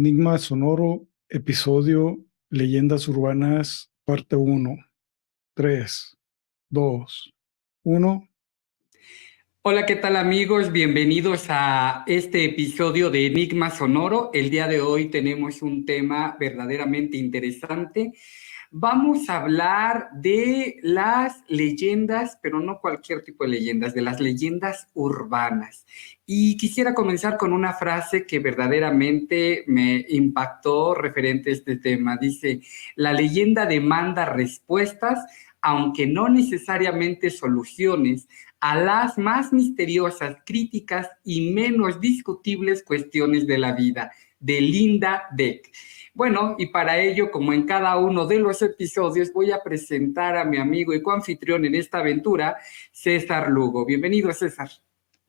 Enigma Sonoro, episodio Leyendas Urbanas, parte uno. 3, 2, 1. Hola, ¿qué tal amigos? Bienvenidos a este episodio de Enigma Sonoro. El día de hoy tenemos un tema verdaderamente interesante. Vamos a hablar de las leyendas, pero no cualquier tipo de leyendas, de las leyendas urbanas. Y quisiera comenzar con una frase que verdaderamente me impactó referente a este tema. Dice, la leyenda demanda respuestas, aunque no necesariamente soluciones, a las más misteriosas, críticas y menos discutibles cuestiones de la vida, de Linda Beck. Bueno, y para ello, como en cada uno de los episodios, voy a presentar a mi amigo y coanfitrión en esta aventura, César Lugo. Bienvenido, César.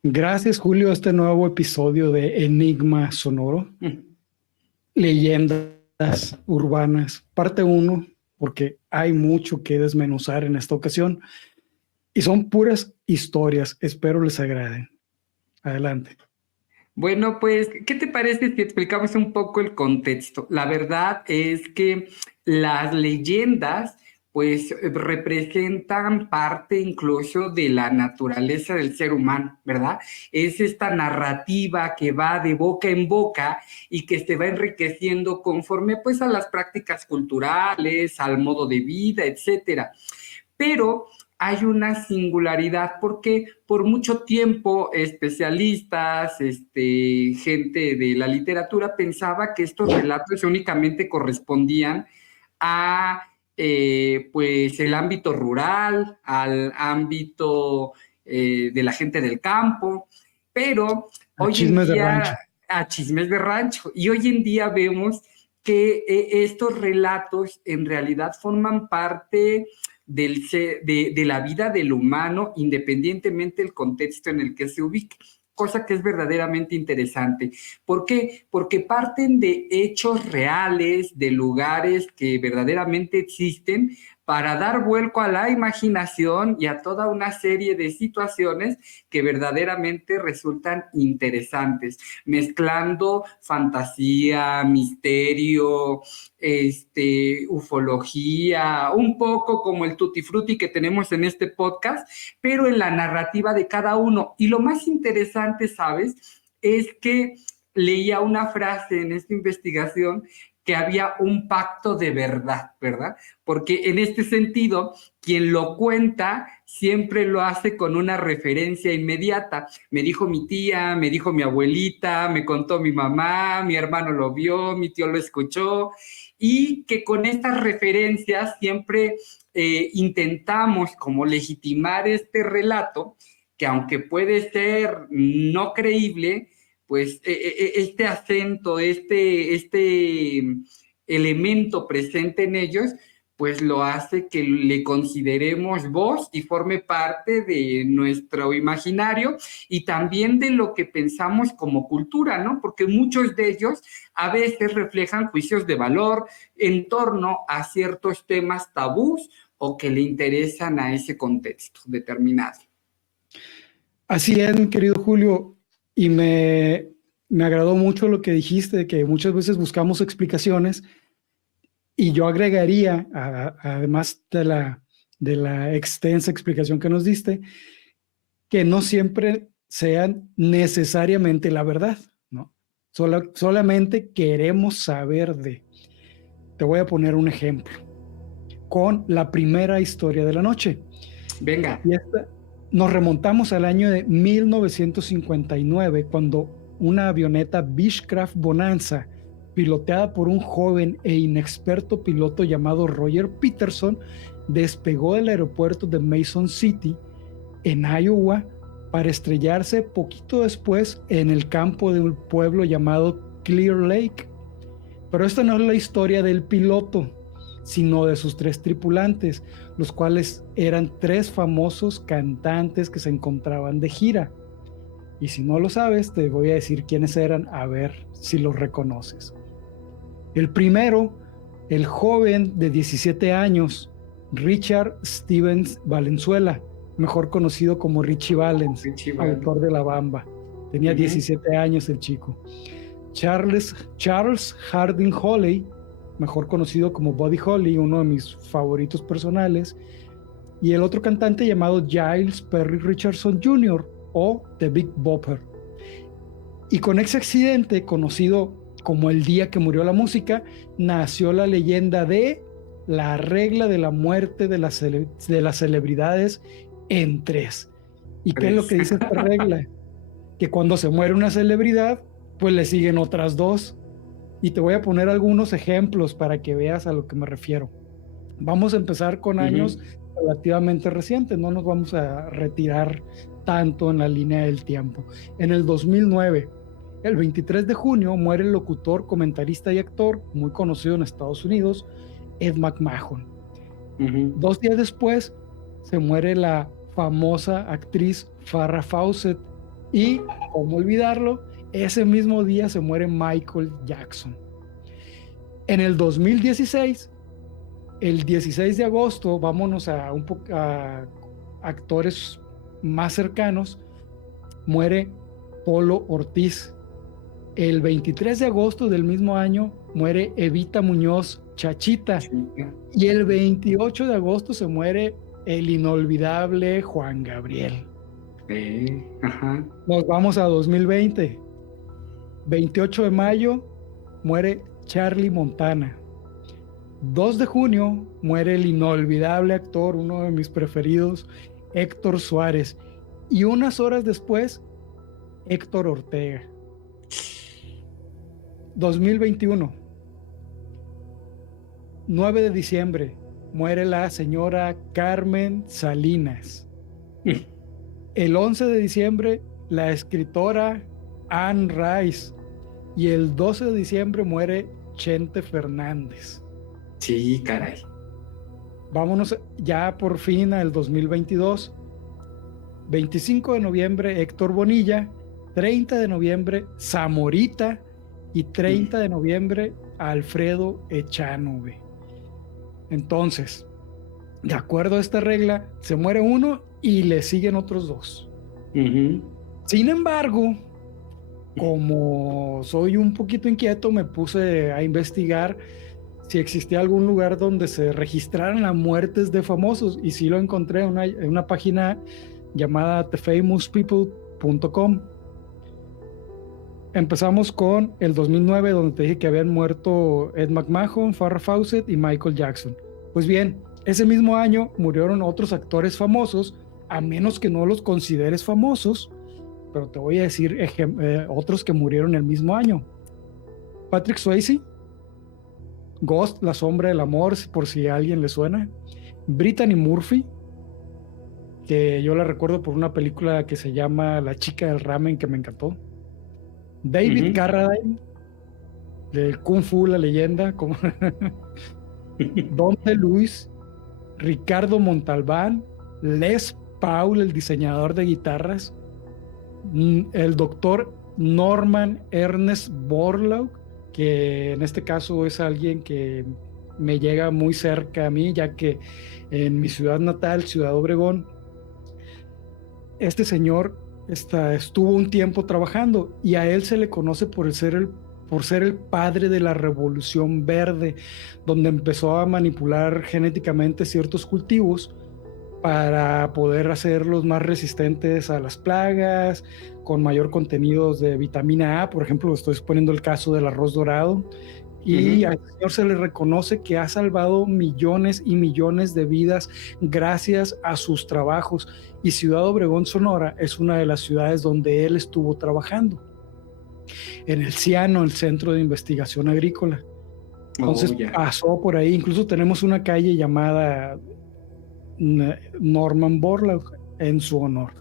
Gracias, Julio, a este nuevo episodio de Enigma Sonoro, Leyendas Urbanas, parte uno, porque hay mucho que desmenuzar en esta ocasión y son puras historias. Espero les agraden. Adelante. Bueno, pues, ¿qué te parece si explicamos un poco el contexto? La verdad es que las leyendas, pues, representan parte incluso de la naturaleza del ser humano, ¿verdad? Es esta narrativa que va de boca en boca y que se va enriqueciendo conforme, pues, a las prácticas culturales, al modo de vida, etcétera. Pero hay una singularidad porque por mucho tiempo especialistas, gente de la literatura pensaba que estos relatos únicamente correspondían a pues el ámbito rural, al ámbito de la gente del campo, pero A hoy en chismes de rancho. día a chismes de rancho, y hoy en día vemos que estos relatos en realidad forman parte de la vida del humano, independientemente del contexto en el que se ubique, cosa que es verdaderamente interesante. ¿Por qué? Porque parten de hechos reales, de lugares que verdaderamente existen, para dar vuelco a la imaginación y a toda una serie de situaciones que verdaderamente resultan interesantes, mezclando fantasía, misterio, ufología, un poco como el tutti frutti que tenemos en este podcast, pero en la narrativa de cada uno. Y lo más interesante, ¿sabes? Es que leía una frase en esta investigación que había un pacto de verdad, ¿verdad? Porque en este sentido, quien lo cuenta siempre lo hace con una referencia inmediata. Me dijo mi tía, me dijo mi abuelita, me contó mi mamá, mi hermano lo vio, mi tío lo escuchó, y que con estas referencias siempre intentamos como legitimar este relato, que aunque puede ser no creíble, pues este acento, este elemento presente en ellos, pues lo hace que le consideremos voz y forme parte de nuestro imaginario y también de lo que pensamos como cultura, ¿no? Porque muchos de ellos a veces reflejan juicios de valor en torno a ciertos temas tabús o que le interesan a ese contexto determinado. Así es, mi querido Julio, y me agradó mucho lo que dijiste, de que muchas veces buscamos explicaciones, y yo agregaría, además de la extensa explicación que nos diste, que no siempre sean necesariamente la verdad, ¿no? Solamente queremos saber de. Te voy a poner un ejemplo con la primera historia de la noche. Venga. Y esta, nos remontamos al año de 1959, cuando una avioneta Beechcraft Bonanza, piloteada por un joven e inexperto piloto llamado Roger Peterson, despegó del aeropuerto de Mason City, en Iowa, para estrellarse poquito después en el campo de un pueblo llamado Clear Lake. Pero esta no es la historia del piloto, sino de sus tres tripulantes, los cuales eran tres famosos cantantes que se encontraban de gira. Y si no lo sabes, te voy a decir quiénes eran, a ver si los reconoces. El primero, el joven de 17 años, Richard Stevens Valenzuela, mejor conocido como Richie Valens, Richie Valens. autor de La Bamba. Tenía 17 años el chico. Charles Harding Holly, mejor conocido como Buddy Holly, uno de mis favoritos personales, y el otro cantante llamado Giles Perry Richardson Jr. o The Big Bopper. Y con ese accidente, conocido como el día que murió la música, nació la leyenda de la regla de la muerte de las celebridades en 3. ¿Y qué es lo que dice esta regla? Que cuando se muere una celebridad, pues le siguen otras 2. Y te voy a poner algunos ejemplos para que veas a lo que me refiero. Vamos a empezar con años relativamente recientes, no nos vamos a retirar tanto en la línea del tiempo. En el 2009, el 23 de junio, muere el locutor, comentarista y actor muy conocido en Estados Unidos, Ed McMahon. 2 días después se muere la famosa actriz Farrah Fawcett y, cómo olvidarlo, ese mismo día se muere Michael Jackson. En el 2016, el 16 de agosto, vámonos a actores más cercanos, muere Polo Ortiz. El 23 de agosto del mismo año muere Evita Muñoz, Chachita. Y el 28 de agosto se muere el inolvidable Juan Gabriel. Nos vamos a 2020. 28 de mayo muere Charlie Montana. 2 de junio muere el inolvidable actor, uno de mis preferidos, Héctor Suárez. Y unas horas después, Héctor Ortega. 2021. 9 de diciembre muere la señora Carmen Salinas. El 11 de diciembre, la escritora Anne Rice. Y el 12 de diciembre muere Chente Fernández. Sí, caray. Vámonos ya por fin al 2022. 25 de noviembre, Héctor Bonilla. 30 de noviembre, Zamorita. Y 30 de noviembre, Alfredo Echanove. Entonces, de acuerdo a esta regla, se muere uno y le siguen otros 2. Sin embargo, como soy un poquito inquieto, me puse a investigar si existía algún lugar donde se registraran las muertes de famosos, y sí lo encontré en una página llamada thefamouspeople.com. Empezamos con el 2009, donde te dije que habían muerto Ed McMahon, Farrah Fawcett y Michael Jackson. Pues bien, ese mismo año murieron otros actores famosos, a menos que no los consideres famosos, pero te voy a decir otros que murieron el mismo año. Patrick Swayze, Ghost, La sombra del amor, por si a alguien le suena. Brittany Murphy, que yo la recuerdo por una película que se llama La chica del ramen, que me encantó. David Carradine, del Kung Fu, la leyenda, como Don DeLuise, Ricardo Montalbán, Les Paul, el diseñador de guitarras, el doctor Norman Ernest Borlaug, que en este caso es alguien que me llega muy cerca a mí, ya que en mi ciudad natal, Ciudad Obregón, este señor estuvo un tiempo trabajando, y a él se le conoce por ser el padre de la Revolución Verde, donde empezó a manipular genéticamente ciertos cultivos para poder hacerlos más resistentes a las plagas, con mayor contenido de vitamina A. Por ejemplo, estoy poniendo el caso del arroz dorado, y al señor se le reconoce que ha salvado millones y millones de vidas gracias a sus trabajos, y Ciudad Obregón, Sonora, es una de las ciudades donde él estuvo trabajando, en el CIANO, el Centro de Investigación Agrícola. Entonces pasó por ahí. Incluso tenemos una calle llamada Norman Borlaug en su honor.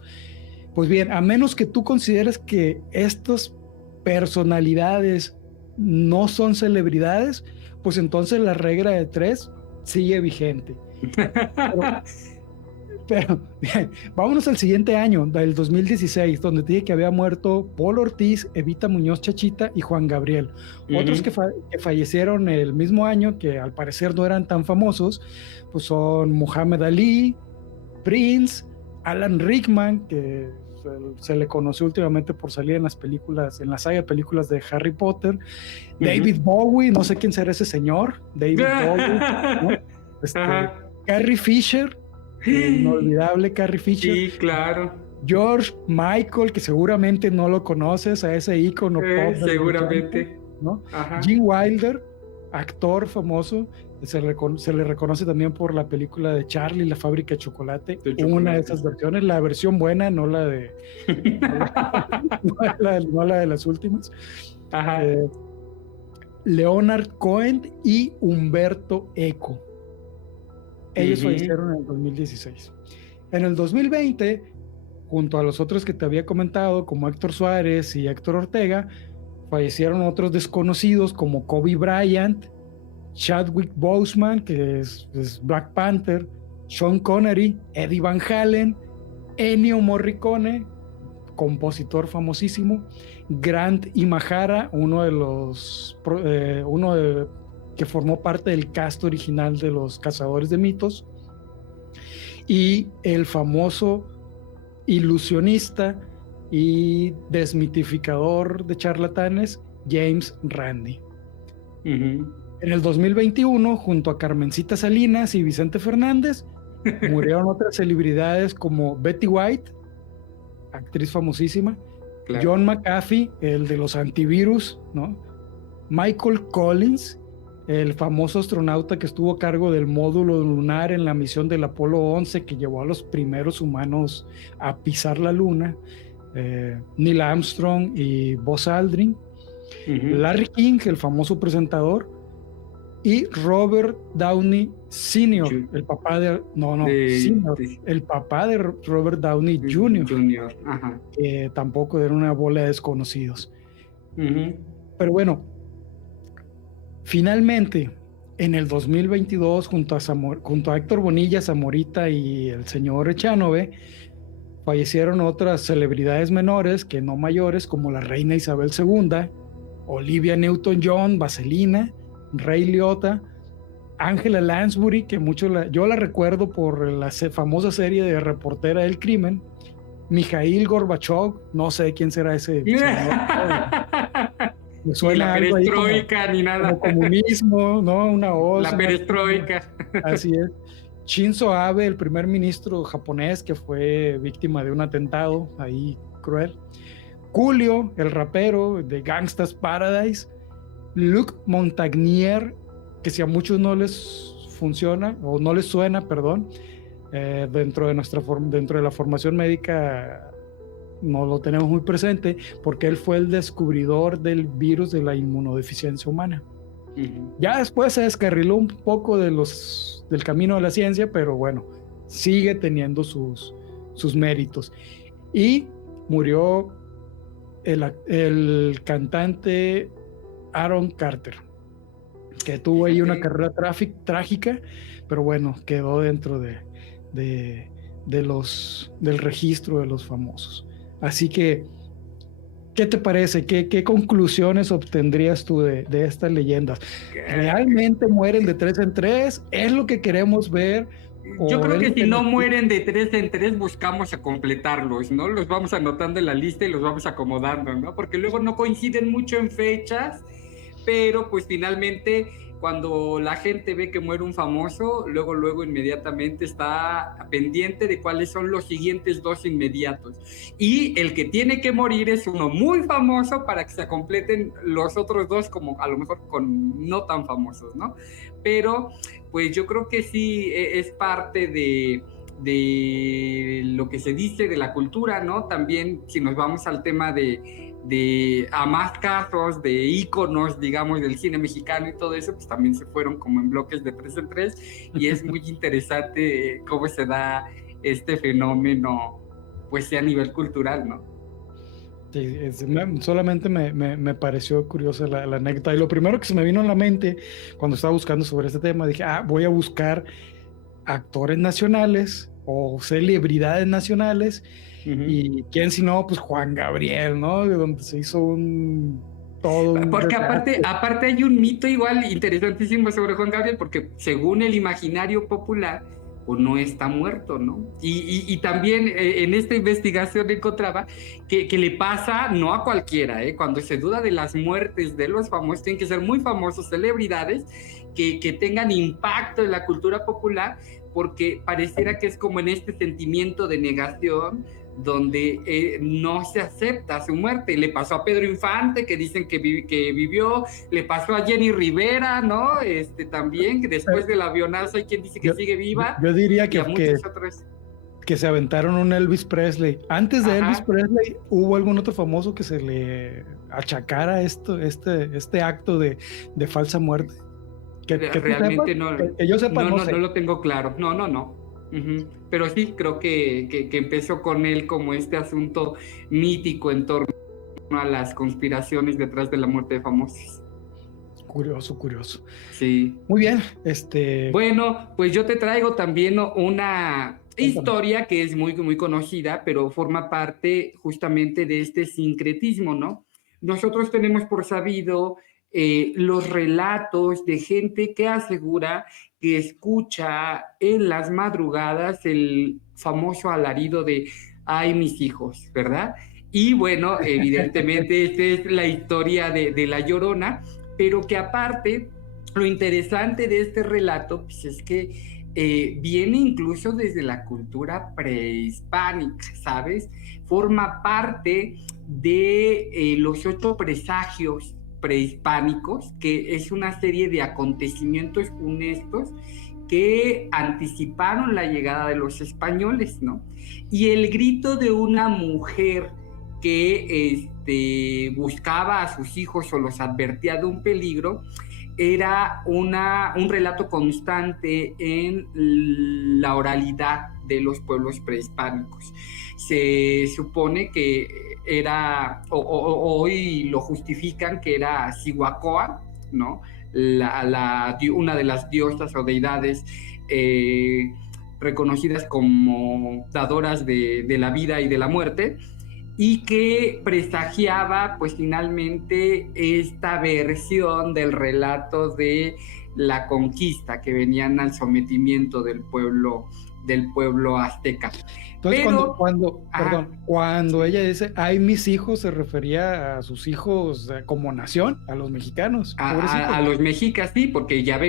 Pues bien, a menos que tú consideres que estas personalidades no son celebridades, pues entonces la regla de 3 sigue vigente. Pero bien, vámonos al siguiente año, del 2016, donde te dije que había muerto Polo Ortiz, Evita Muñoz Chachita y Juan Gabriel. Otros que fallecieron el mismo año, que al parecer no eran tan famosos, pues son Muhammad Ali, Prince, Alan Rickman, que se le conoció últimamente por salir en las películas, en la saga de películas de Harry Potter. David Bowie, no sé quién será ese señor, David Bowie, ¿no? Carrie Fisher, el inolvidable Carrie Fisher. Sí, claro. George Michael, que seguramente no lo conoces, a ese ícono pop. Seguramente. ¿No? Gene Wilder, actor famoso, se le reconoce también por la película de Charlie, la fábrica de chocolate. Una de esas versiones, la versión buena, no la de no la de las últimas. Leonard Cohen y Humberto Eco. Ellos fallecieron en el 2016. En el 2020, junto a los otros que te había comentado, como Héctor Suárez y Héctor Ortega, fallecieron otros desconocidos como Kobe Bryant, Chadwick Boseman, que es Black Panther, Sean Connery, Eddie Van Halen, Ennio Morricone, compositor famosísimo, Grant Imahara, que formó parte del cast original de Los Cazadores de Mitos, y el famoso ilusionista y desmitificador de charlatanes, James Randi. En el 2021, junto a Carmencita Salinas y Vicente Fernández, murieron otras celebridades como Betty White, actriz famosísima, claro. John McAfee, el de los antivirus, ¿no? Michael Collins, el famoso astronauta que estuvo a cargo del módulo lunar en la misión del Apolo 11, que llevó a los primeros humanos a pisar la luna, Neil Armstrong y Buzz Aldrin, Larry King, el famoso presentador, y Robert Downey Sr., el papá de el papá de Robert Downey Jr., que tampoco era una bola de desconocidos. Pero bueno, finalmente, en el 2022, junto a Héctor Bonilla, Zamorita y el señor Echanove, fallecieron otras celebridades menores, que no mayores, como la reina Isabel II, Olivia Newton-John, Vaselina, Ray Liotta, Angela Lansbury, que yo la recuerdo por la famosa serie de Reportera del Crimen, Mikhail Gorbachev, no sé quién será ese señor. Me suena ni la perestroika ni nada. Como comunismo, ¿no? Una voz. La perestroika. Así es. Shinzo Abe, el primer ministro japonés que fue víctima de un atentado ahí cruel. Coolio, el rapero de Gangsta's Paradise. Luc Montagnier, que si a muchos no les funciona, o no les suena, perdón, dentro de la formación médica no lo tenemos muy presente, porque él fue el descubridor del virus de la inmunodeficiencia humana. Ya después se descarriló un poco del camino de la ciencia, pero bueno, sigue teniendo sus méritos. Y murió el cantante Aaron Carter, que tuvo ahí una carrera trágica, pero bueno, quedó dentro del registro de los famosos. Así que, ¿qué te parece? ¿Qué conclusiones obtendrías tú de estas leyendas? ¿Realmente mueren de 3 en 3? ¿Es lo que queremos ver? Yo creo que si no mueren de 3 en 3, buscamos a completarlos, ¿no? Los vamos anotando en la lista y los vamos acomodando, ¿no? Porque luego no coinciden mucho en fechas, pero pues finalmente cuando la gente ve que muere un famoso, luego inmediatamente está pendiente de cuáles son los siguientes 2 inmediatos. Y el que tiene que morir es uno muy famoso para que se completen los otros 2, como a lo mejor con no tan famosos, ¿no? Pero pues yo creo que sí es parte de lo que se dice de la cultura, ¿no? También si nos vamos al tema a más casos de íconos, digamos, del cine mexicano y todo eso, pues también se fueron como en bloques de 3 en 3, y es muy interesante cómo se da este fenómeno, pues a nivel cultural, ¿no? Sí, solamente me pareció curiosa la anécdota, y lo primero que se me vino a la mente cuando estaba buscando sobre este tema, dije, voy a buscar actores nacionales o celebridades nacionales. Y quién si no, pues Juan Gabriel, ¿no? De donde se hizo porque aparte hay un mito igual interesantísimo sobre Juan Gabriel, porque según el imaginario popular, o no está muerto, ¿no? Y también en esta investigación encontraba que le pasa no a cualquiera, cuando se duda de las muertes de los famosos, tienen que ser muy famosos, celebridades, que tengan impacto en la cultura popular, porque pareciera que es como en este sentimiento de negación, donde no se acepta su muerte. Le pasó a Pedro Infante, que dicen que vivió, le pasó a Jenny Rivera, ¿no? También, que después del avionazo hay quien dice que sigue viva. Yo diría y a muchos otros. Que se aventaron un Elvis Presley. Antes de Ajá. Elvis Presley, ¿hubo algún otro famoso que se le achacara este acto de falsa muerte? Que Realmente no, que yo sepa, no sé. lo tengo claro. No. Pero sí, creo que empezó con él como este asunto mítico en torno a las conspiraciones detrás de la muerte de famosos. Curioso. Sí. Muy bien. Bueno, pues yo te traigo también una historia que es muy, muy conocida, pero forma parte justamente de este sincretismo, ¿no? Nosotros tenemos por sabido los relatos de gente que asegura que escucha en las madrugadas el famoso alarido de "ay, mis hijos", ¿verdad? Y bueno, evidentemente esta es la historia de La Llorona, pero que aparte, lo interesante de este relato pues, es que viene incluso desde la cultura prehispánica, ¿sabes? Forma parte de los 8 presagios prehispánicos, que es una serie de acontecimientos funestos que anticiparon la llegada de los españoles, ¿no? Y el grito de una mujer que buscaba a sus hijos o los advertía de un peligro era un relato constante en la oralidad de los pueblos prehispánicos. Se supone que era, hoy lo justifican, que era Cihuacóatl, ¿no? Una de las diosas o deidades reconocidas como dadoras de la vida y de la muerte, y que presagiaba pues finalmente esta versión del relato de la conquista, que venían al sometimiento del pueblo azteca. Entonces, cuando ella dice "ay, mis hijos", se refería a sus hijos como nación, a los mexicanos. A los mexicas, sí, porque ya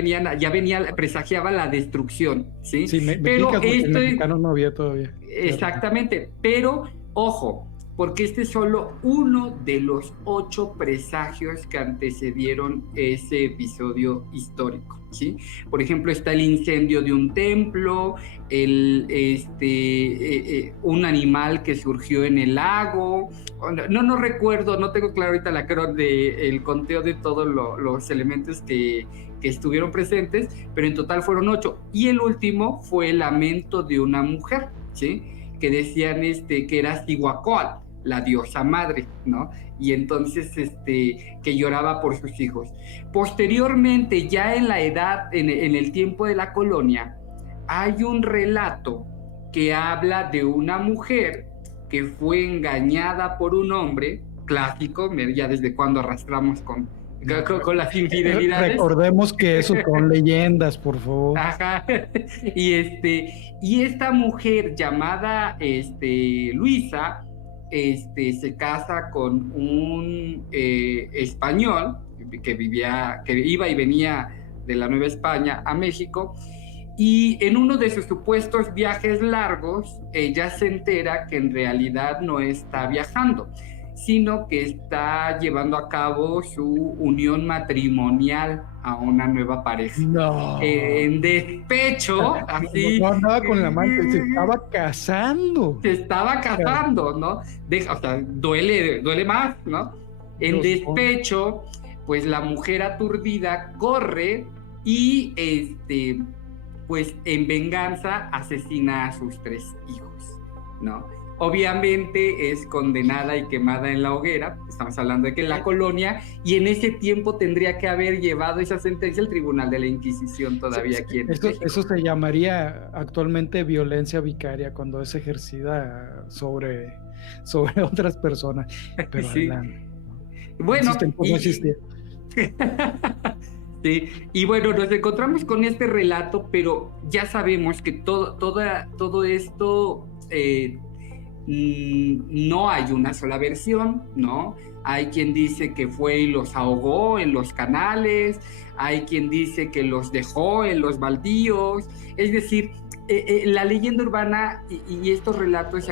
presagiaba la destrucción, ¿sí? Sí, pero mexicanos no había todavía. Exactamente, pero ojo, porque este es solo uno de los 8 presagios que antecedieron ese episodio histórico, ¿sí? Por ejemplo, está el incendio de un templo, un animal que surgió en el lago, no recuerdo, no tengo claro ahorita el conteo de todos los elementos que estuvieron presentes, pero en total fueron 8, y el último fue el lamento de una mujer, ¿sí? Que decían que era Cihuacóatl, la diosa madre, ¿no? Y entonces que lloraba por sus hijos. Posteriormente, ya en la edad, en el tiempo de la colonia, hay un relato que habla de una mujer que fue engañada por un hombre, clásico, ya desde cuando arrastramos con las infidelidades. Recordemos que eso son leyendas, por favor. Ajá. Y esta mujer llamada Luisa se casa con un español que iba y venía de la Nueva España a México, y en uno de sus supuestos viajes largos ella se entera que en realidad no está viajando, sino que está llevando a cabo su unión matrimonial a una nueva pareja. No. En despecho, así. No andaba con la amante, se estaba casando. Se estaba casando, ¿no? O sea, duele más, ¿no? En despecho, pues la mujer aturdida corre y pues en venganza asesina a sus 3 hijos, ¿no? Obviamente es condenada y quemada en la hoguera. Estamos hablando de que en la colonia, y en ese tiempo tendría que haber llevado esa sentencia al Tribunal de la Inquisición todavía aquí en México. Eso se llamaría actualmente violencia vicaria, cuando es ejercida sobre otras personas. Pero sí. Bueno, no existía. Sí, y bueno, nos encontramos con este relato, pero ya sabemos que todo esto no hay una sola versión, ¿no? Hay quien dice que fue y los ahogó en los canales, hay quien dice que los dejó en los baldíos, es decir, la leyenda urbana y estos relatos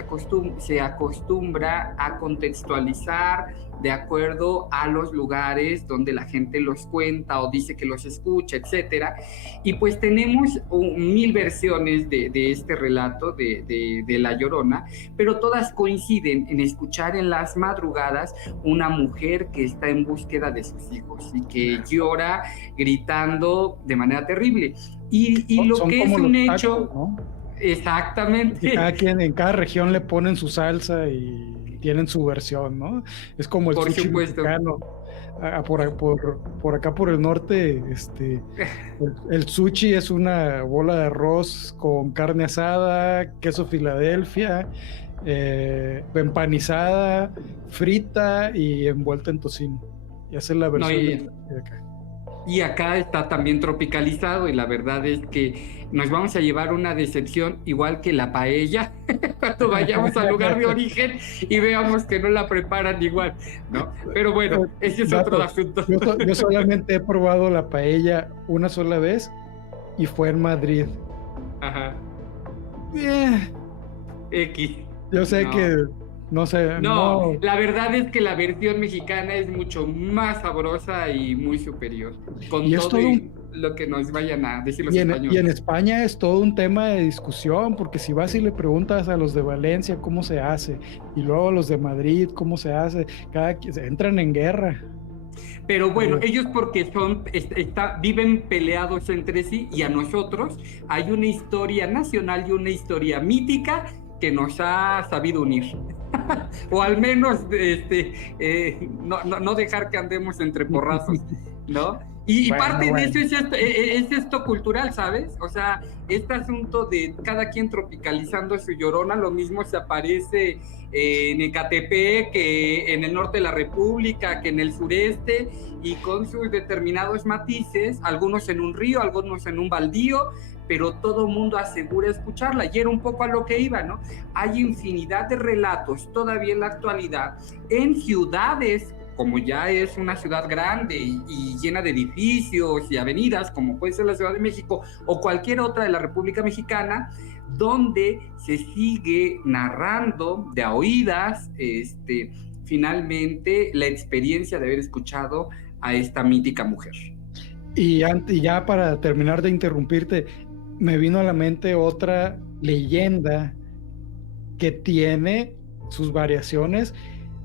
se acostumbra a contextualizar de acuerdo a los lugares donde la gente los cuenta o dice que los escucha, etcétera. Y pues tenemos 1000 versiones de este relato de La Llorona, pero todas coinciden en escuchar en las madrugadas una mujer que está en búsqueda de sus hijos y que llora gritando de manera terrible. Y lo Son que como es un los hecho, tacos, ¿no? exactamente. Que cada quien, en cada región le ponen su salsa y tienen su versión, ¿no? Es como el Por sushi supuesto. mexicano. Por acá por el norte, el sushi es una bola de arroz con carne asada, queso Filadelfia, empanizada, frita y envuelta en tocino. Y esa es la No, versión del sushi de acá. y acá está también tropicalizado y la verdad es que nos vamos a llevar una decepción igual que la paella cuando vayamos al lugar de origen y veamos que no la preparan igual, ¿no? Pero bueno, ese es otro Dato, asunto. yo solamente he probado la paella una sola vez y fue en Madrid. Ajá. Eh, X. yo sé No. que, no sé, No, no. la verdad es que la versión mexicana es mucho más sabrosa y muy superior, con Y es todo todo y lo que nos vayan a decir los y en españoles. España es todo un tema de discusión, porque si vas y le preguntas a los de Valencia cómo se hace, y luego a los de Madrid cómo se hace, entran en guerra. Pero bueno, ellos porque viven peleados entre sí y a nosotros hay una historia nacional y una historia mítica que nos ha sabido unir. O al menos no dejar que andemos entre porrazos, ¿no? Y Bueno, parte de bueno. eso es esto cultural, ¿sabes? O sea, este asunto de cada quien tropicalizando su Llorona, lo mismo se aparece en Ecatepec, que en el norte de la República, que en el sureste, y con sus determinados matices, algunos en un río, algunos en un baldío, pero todo mundo asegura escucharla, y era un poco a lo que iba, ¿no? Hay infinidad de relatos todavía en la actualidad en ciudades, como ya es una ciudad grande y llena de edificios y avenidas, como puede ser la Ciudad de México o cualquier otra de la República Mexicana, donde se sigue narrando de a oídas, finalmente, la experiencia de haber escuchado a esta mítica mujer. Y ya para terminar de interrumpirte, me vino a la mente otra leyenda que tiene sus variaciones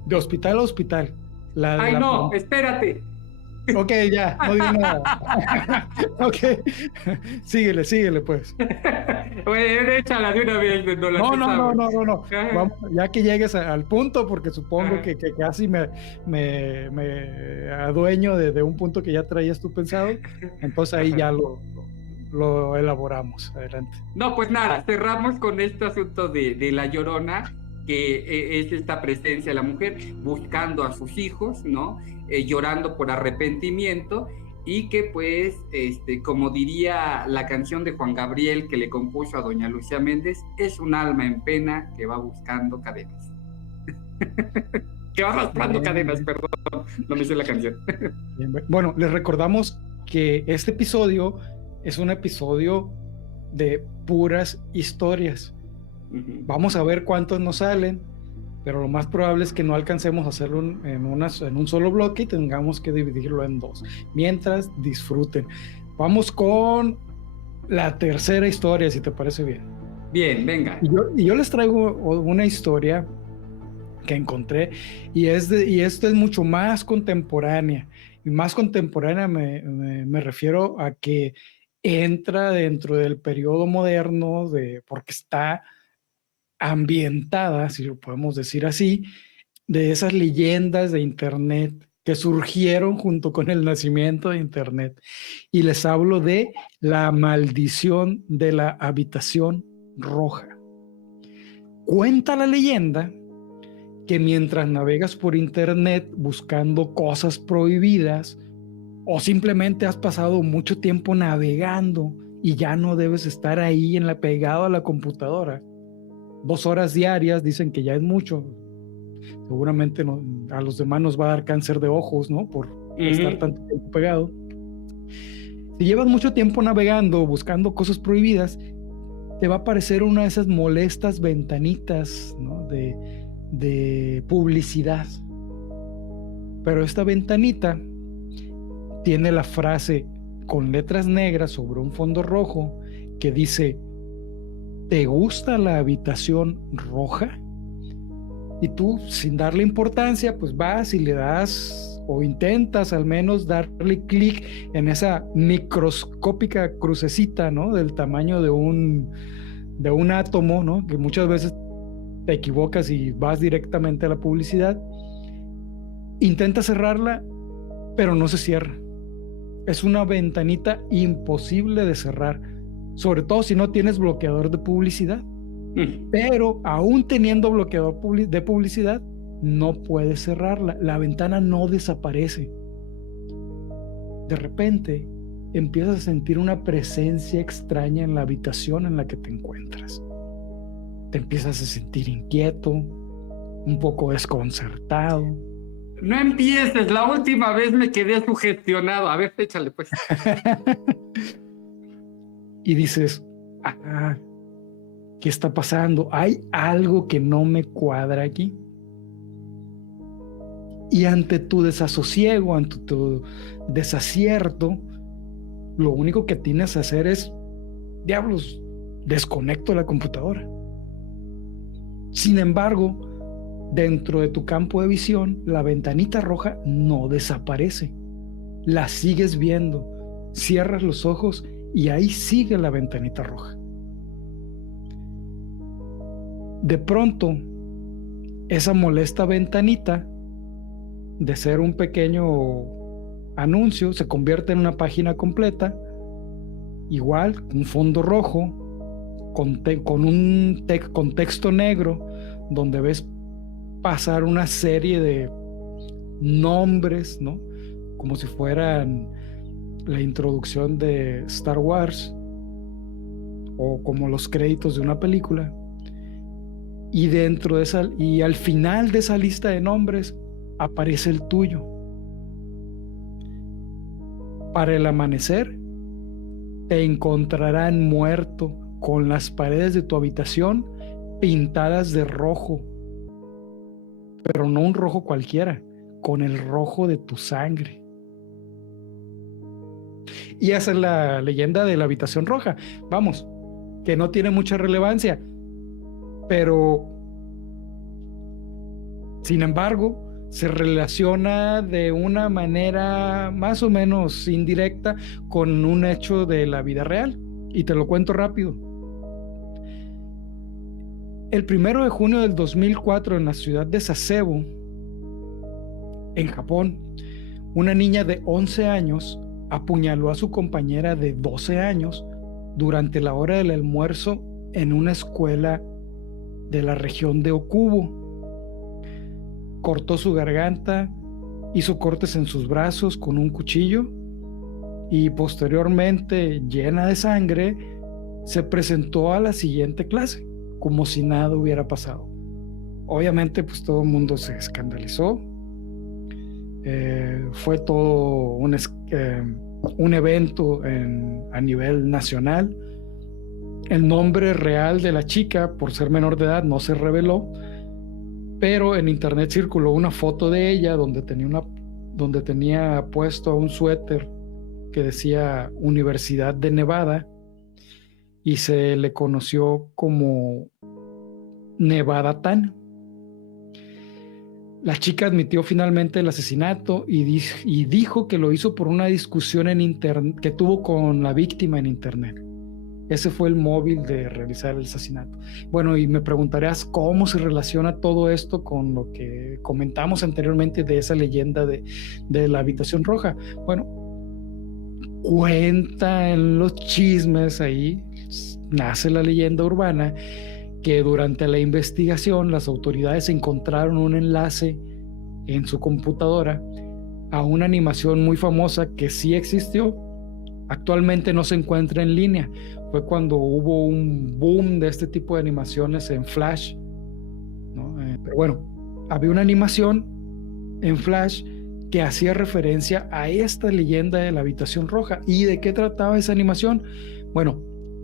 de hospital a hospital. Ay, no, espérate. Ok, ya, no digo nada. Ok, síguele, pues. Bueno, échala de una vez, no la No. Vamos, ya que llegues al punto, porque supongo que casi me adueño de un punto que ya traías tú pensado, entonces ahí ya lo elaboramos. Adelante. No, pues nada, cerramos con este asunto de La Llorona, que es esta presencia de la mujer buscando a sus hijos, ¿no? Llorando por arrepentimiento y que pues, como diría la canción de Juan Gabriel que le compuso a doña Lucía Méndez, es un alma en pena que va buscando cadenas. Que va arrastrando cadenas, perdón, no me hice la canción. Bueno, les recordamos que este episodio es un episodio de puras historias. Vamos a ver cuántos nos salen, pero lo más probable es que no alcancemos a hacerlo en un solo bloque y tengamos que dividirlo en dos. Mientras, disfruten. Vamos con la tercera historia, si te parece bien. Bien, venga. Y yo les traigo una historia que encontré y esto es mucho más contemporánea. Y más contemporánea me refiero a que entra dentro del periodo moderno, porque está ambientada, si lo podemos decir así, de esas leyendas de Internet que surgieron junto con el nacimiento de Internet. Y les hablo de la maldición de la habitación roja. Cuenta la leyenda que mientras navegas por Internet buscando cosas prohibidas, O simplemente has pasado mucho tiempo navegando y ya no debes estar ahí pegado a la computadora. 2 horas diarias dicen que ya es mucho. Seguramente a los demás nos va a dar cáncer de ojos, ¿no? Por estar tanto tiempo pegado. Si llevas mucho tiempo navegando, buscando cosas prohibidas, te va a aparecer una de esas molestas ventanitas, ¿no? de publicidad. Pero esta ventanita tiene la frase con letras negras sobre un fondo rojo que dice: ¿te gusta la habitación roja? Y tú, sin darle importancia, pues vas y le das, o intentas al menos darle clic en esa microscópica crucecita, ¿no? Del tamaño de un átomo, ¿no? Que muchas veces te equivocas y vas directamente a la publicidad. Intenta cerrarla, pero no se cierra. Es una ventanita imposible de cerrar, sobre todo si no tienes bloqueador de publicidad. Pero aún teniendo bloqueador de publicidad, no puedes cerrarla. La ventana no desaparece. De repente, empiezas a sentir una presencia extraña en la habitación en la que te encuentras. Te empiezas a sentir inquieto, un poco desconcertado. No empieces, la última vez me quedé sugestionado. A ver, échale pues. Y dices, ¿qué está pasando? Hay algo que no me cuadra aquí. Y ante tu desasosiego, ante tu desacierto, lo único que tienes que hacer es, diablos, desconecto la computadora. Sin embargo, dentro de tu campo de visión, la ventanita roja no desaparece. La sigues viendo. Cierras los ojos y ahí sigue la ventanita roja. De pronto, esa molesta ventanita, de ser un pequeño anuncio, se convierte en una página completa, igual, un fondo rojo, con texto negro, donde ves pasar una serie de nombres, ¿no? Como si fueran la introducción de Star Wars o como los créditos de una película. Y dentro de y al final de esa lista de nombres aparece el tuyo. Para el amanecer te encontrarán muerto, con las paredes de tu habitación pintadas de rojo, pero no un rojo cualquiera, con el rojo de tu sangre. Y esa es la leyenda de la habitación roja. Vamos, que no tiene mucha relevancia, pero sin embargo se relaciona de una manera más o menos indirecta con un hecho de la vida real. Y te lo cuento rápido. El 1 de junio del 2004, en la ciudad de Sasebo, en Japón, una niña de 11 años apuñaló a su compañera de 12 años durante la hora del almuerzo en una escuela de la región de Okubo. Cortó su garganta, hizo cortes en sus brazos con un cuchillo y posteriormente, llena de sangre, se presentó a la siguiente clase como si nada hubiera pasado. Obviamente, pues todo el mundo se escandalizó. Fue todo un evento a nivel nacional. El nombre real de la chica, por ser menor de edad, no se reveló, pero en internet circuló una foto de ella donde tenía puesto un suéter que decía Universidad de Nevada y se le conoció como Nevada Tan. La chica admitió finalmente el asesinato y dijo que lo hizo por una discusión en internet que tuvo con la víctima en internet. Ese fue el móvil de realizar el asesinato. Bueno, y me preguntarás cómo se relaciona todo esto con lo que comentamos anteriormente de esa leyenda de la habitación roja. Bueno, cuenta en los chismes ahí, nace la leyenda urbana, que durante la investigación las autoridades encontraron un enlace en su computadora a una animación muy famosa que sí existió. Actualmente no se encuentra en línea. Fue cuando hubo un boom de este tipo de animaciones en Flash, ¿no? Pero bueno, había una animación en Flash que hacía referencia a esta leyenda de la habitación roja. ¿Y de qué trataba esa animación? Bueno,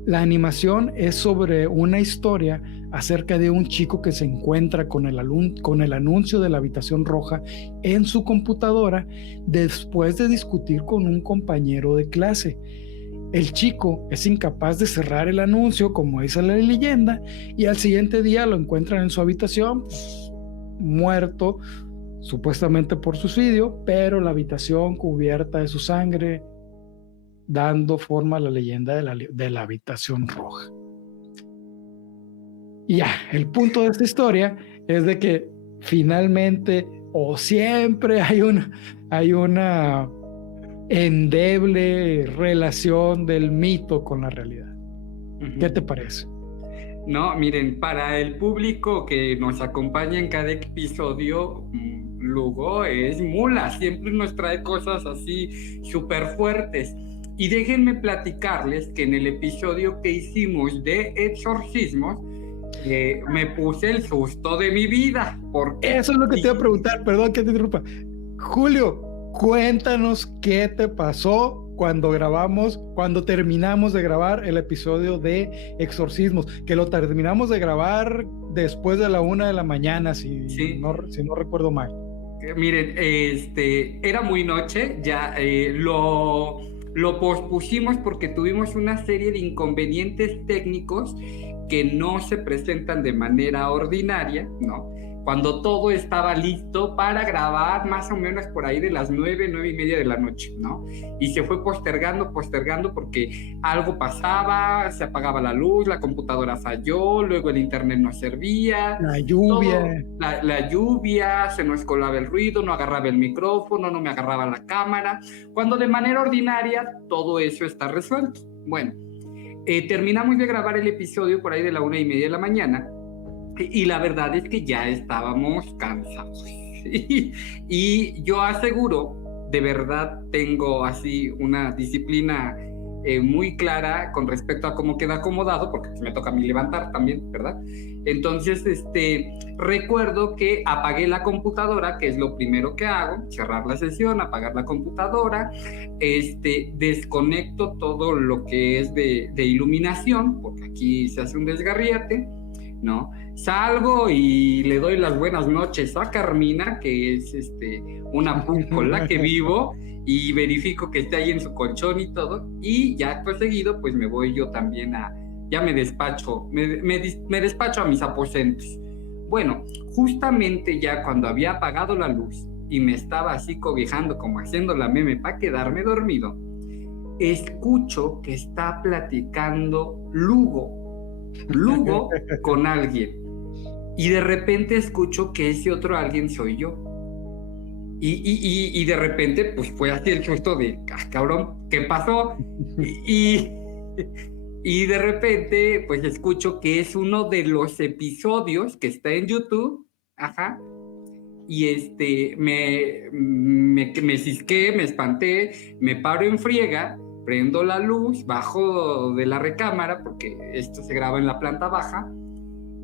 la animación es sobre una historia acerca de un chico que se encuentra con el anuncio de la habitación roja en su computadora después de discutir con un compañero de clase. El chico es incapaz de cerrar el anuncio, como dice la leyenda, y al siguiente día lo encuentran en su habitación, pues, muerto, supuestamente por suicidio, pero la habitación cubierta de su sangre, dando forma a la leyenda de la habitación roja. Y ya, el punto de esta historia es de que finalmente o siempre hay una endeble relación del mito con la realidad. ¿Qué te parece? No, miren, para el público que nos acompaña en cada episodio, Lugo es mula, siempre nos trae cosas así súper fuertes. Y déjenme platicarles que en el episodio que hicimos de exorcismos, me puse el susto de mi vida. Porque eso es lo que te iba a preguntar, perdón que te interrumpa. Julio, cuéntanos qué te pasó cuando terminamos de grabar el episodio de exorcismos, que lo terminamos de grabar después de la 1 de la mañana, si no recuerdo mal. Miren, era muy noche, ya lo pospusimos porque tuvimos una serie de inconvenientes técnicos que no se presentan de manera ordinaria, ¿no? Cuando todo estaba listo para grabar, más o menos por ahí de las 9:30 de la noche, ¿no? Y se fue postergando porque algo pasaba, se apagaba la luz, la computadora falló, luego el internet no servía. La lluvia. La lluvia, se nos colaba el ruido, no agarraba el micrófono, no me agarraba la cámara, cuando de manera ordinaria todo eso está resuelto. Bueno, terminamos de grabar el episodio por ahí de la 1:30 de la mañana. Y la verdad es que ya estábamos cansados. Y yo aseguro, de verdad tengo así una disciplina muy clara con respecto a cómo queda acomodado, porque pues me toca a mí levantar también, ¿verdad? Entonces, recuerdo que apagué la computadora, que es lo primero que hago, cerrar la sesión, apagar la computadora, desconecto todo lo que es de iluminación, porque aquí se hace un desgarriate, ¿no? Salgo y le doy las buenas noches a Carmina, que es una con la que vivo, y verifico que esté ahí en su colchón y todo, y ya acto seguido pues me voy yo también ya me despacho a mis aposentos. Bueno, justamente ya cuando había apagado la luz y me estaba así cobijando como haciendo la meme para quedarme dormido, escucho que está platicando Lugo con alguien, y de repente escucho que ese otro alguien soy yo, y de repente pues fue así el susto de cabrón, ¿qué pasó? y de repente pues escucho que es uno de los episodios que está en YouTube, y me cisqué, me espanté, me paro en friega, prendo la luz, bajo de la recámara, porque esto se graba en la planta baja,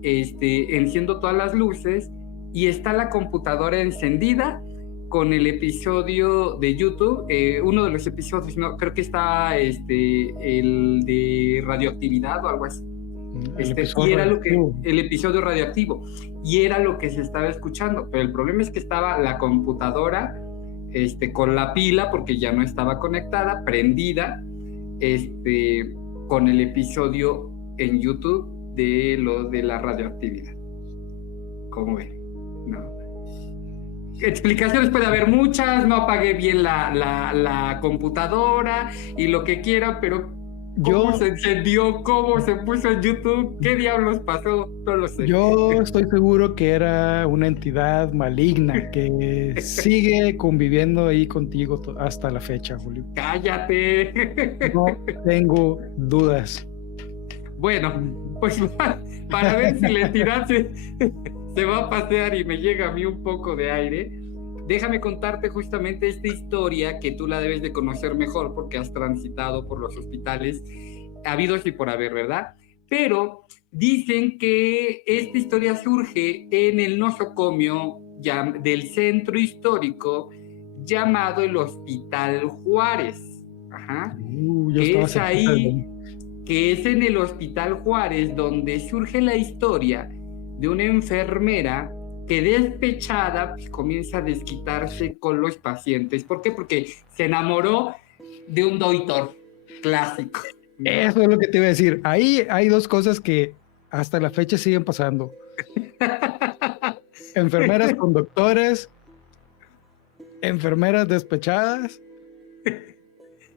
enciendo todas las luces y está la computadora encendida con el episodio de YouTube, uno de los episodios, no, creo que está el de radioactividad o algo así. Y era el episodio radioactivo, y era lo que se estaba escuchando, pero el problema es que estaba la computadora con la pila, porque ya no estaba conectada, prendida, con el episodio en YouTube de lo de la radioactividad. ¿Cómo ven? No. Explicaciones puede haber muchas, no apagué bien la computadora y lo que quiera, pero ¿cómo se encendió? ¿Cómo se puso en YouTube? ¿Qué diablos pasó? No lo sé. Yo estoy seguro que era una entidad maligna que sigue conviviendo ahí contigo hasta la fecha, Julio. ¡Cállate! No tengo dudas. Bueno, pues para ver si la entidad se va a pasear y me llega a mí un poco de aire, déjame contarte justamente esta historia que tú la debes de conocer mejor porque has transitado por los hospitales habidos y por haber, ¿verdad? Pero dicen que esta historia surge en el nosocomio del centro histórico llamado el Hospital Juárez. Ajá. Yo Que estaba es ahí, que es en el Hospital Juárez donde surge la historia de una enfermera que despechada pues, comienza a desquitarse con los pacientes. ¿Por qué? Porque se enamoró de un doctor clásico. Eso es lo que te iba a decir. Ahí hay dos cosas que hasta la fecha siguen pasando. Enfermeras con doctores, enfermeras despechadas.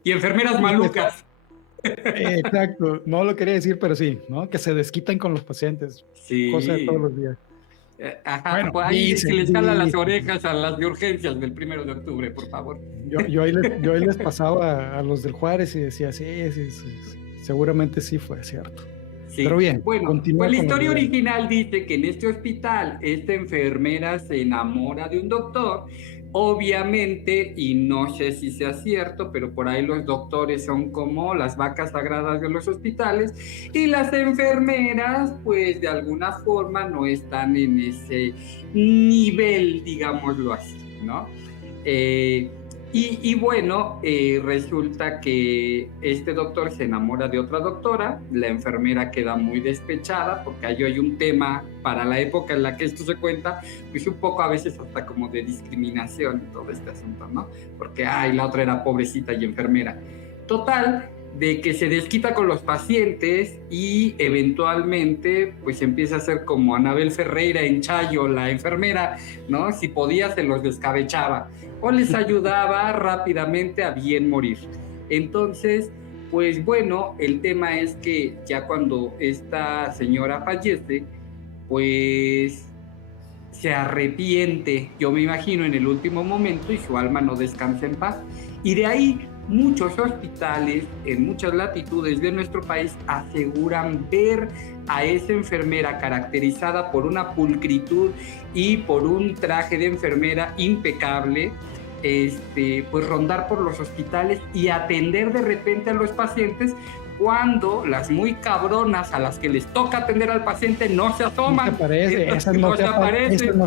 Y enfermeras malucas. Exacto, no lo quería decir, pero sí, ¿no? Que se desquitan con los pacientes. Sí. Cosa de todos los días. Ajá, Bueno, pues ahí se les jala las orejas a las de urgencias del 1 de octubre, por favor. Yo ahí les pasaba a los del Juárez y decía, sí, seguramente sí fue cierto. Sí. Pero bien, bueno, pues la historia original dice que en este hospital esta enfermera se enamora de un doctor, obviamente, y no sé si sea cierto, pero por ahí los doctores son como las vacas sagradas de los hospitales y las enfermeras, pues de alguna forma no están en ese nivel, digámoslo así, ¿no? Y bueno, resulta que este doctor se enamora de otra doctora, la enfermera queda muy despechada, porque ahí hay un tema para la época en la que esto se cuenta, pues un poco a veces hasta como de discriminación y todo este asunto, ¿no? Porque, la otra era pobrecita y enfermera. Total, de que se desquita con los pacientes y eventualmente pues empieza a ser como Anabel Ferreira en Chayo, la enfermera, ¿no? Si podía se los descabechaba o les ayudaba rápidamente a bien morir. Entonces, pues bueno, el tema es que ya cuando esta señora fallece, pues se arrepiente, yo me imagino, en el último momento y su alma no descansa en paz. Y de ahí muchos hospitales en muchas latitudes de nuestro país aseguran ver a esa enfermera caracterizada por una pulcritud y por un traje de enfermera impecable, pues rondar por los hospitales y atender de repente a los pacientes cuando las muy cabronas a las que les toca atender al paciente no se asoman. No se aparece, esas no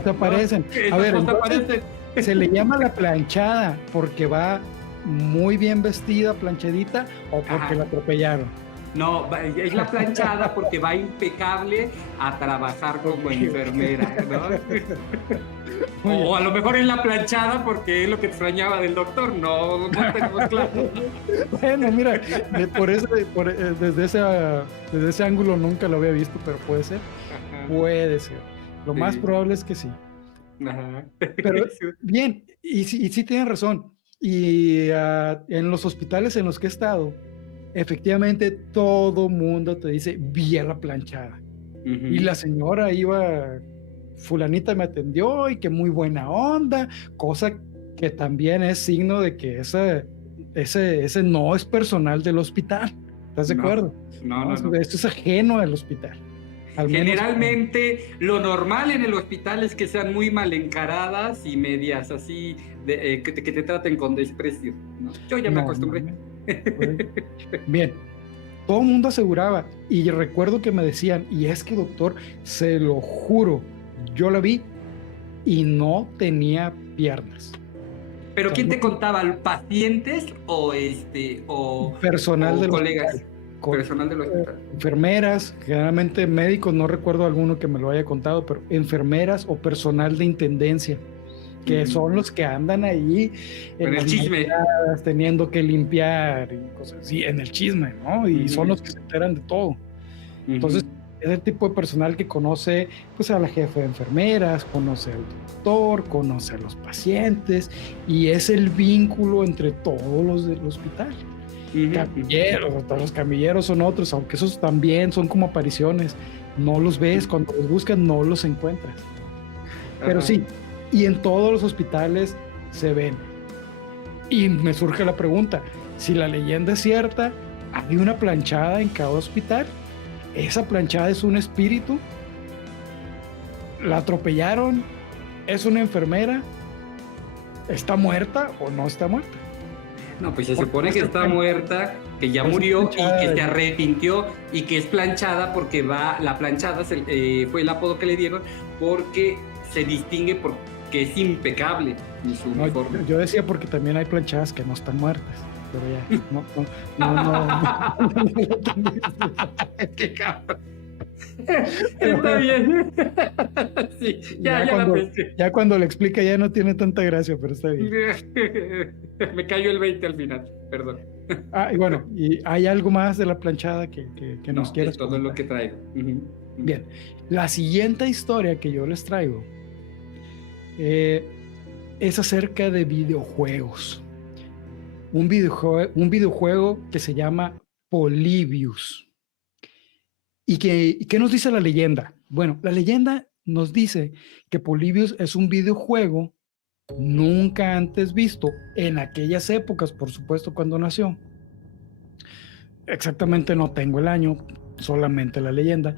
se aparecen. A ver, entonces, se le llama la planchada porque va muy bien vestida, planchadita, o porque la atropellaron. No, es la planchada porque va impecable a trabajar como enfermera, ¿no? O a lo mejor es la planchada porque es lo que extrañaba del doctor, no tenemos claro. Bueno, mira, desde ese ángulo nunca lo había visto, pero puede ser. Ajá. Puede ser. Lo más probable es que sí. Ajá. Pero bien, y sí tienen razón. Y en los hospitales en los que he estado, efectivamente todo mundo te dice, vi a la planchada. Y la señora iba, fulanita me atendió y que muy buena onda, cosa que también es signo de que ese no es personal del hospital. ¿Estás de acuerdo? No. Esto es ajeno al hospital. Generalmente lo normal en el hospital es que sean muy mal encaradas y medias así, que te traten con desprecio, ¿no? Yo ya me acostumbré. Bien, todo el mundo aseguraba y recuerdo que me decían, y es que doctor, se lo juro, yo la vi y no tenía piernas. ¿Pero quién te contaba? ¿Pacientes o personal de los colegas? Personal del hospital. Enfermeras, generalmente médicos, no recuerdo alguno que me lo haya contado, pero enfermeras o personal de intendencia, que son los que andan ahí en el chisme, teniendo que limpiar y cosas así, en el chisme, ¿no? Y son los que se enteran de todo. Entonces, es el tipo de personal que conoce pues a la jefa de enfermeras, conoce al doctor, conoce a los pacientes y es el vínculo entre todos los del hospital. Camilleros, los camilleros son otros, aunque esos también son como apariciones, no los ves, cuando los buscas no los encuentras. Pero sí, y en todos los hospitales se ven. Y me surge la pregunta, si la leyenda es cierta, ¿hay una planchada en cada hospital? ¿Esa planchada es un espíritu? ¿La atropellaron? ¿Es una enfermera? ¿está muerta o no está muerta? No, pues se supone que está muerta, que ya murió y que se arrepintió y que es planchada porque la planchada fue el apodo que le dieron porque se distingue porque es impecable en su uniforme. Yo decía porque también hay planchadas que no están muertas, pero ya, no. Qué cabrón. Está bien. Sí, ya cuando le explica ya no tiene tanta gracia, pero está bien. Me cayó el 20 al final, perdón. Y bueno, ¿y hay algo más de la planchada que nos quieras es todo lo que traigo. Bien, la siguiente historia que yo les traigo es acerca de videojuegos. Un videojuego que se llama Polybius. ¿Y qué nos dice la leyenda? Bueno, la leyenda nos dice que Polybius es un videojuego nunca antes visto en aquellas épocas, por supuesto, cuando nació. Exactamente no tengo el año, solamente la leyenda,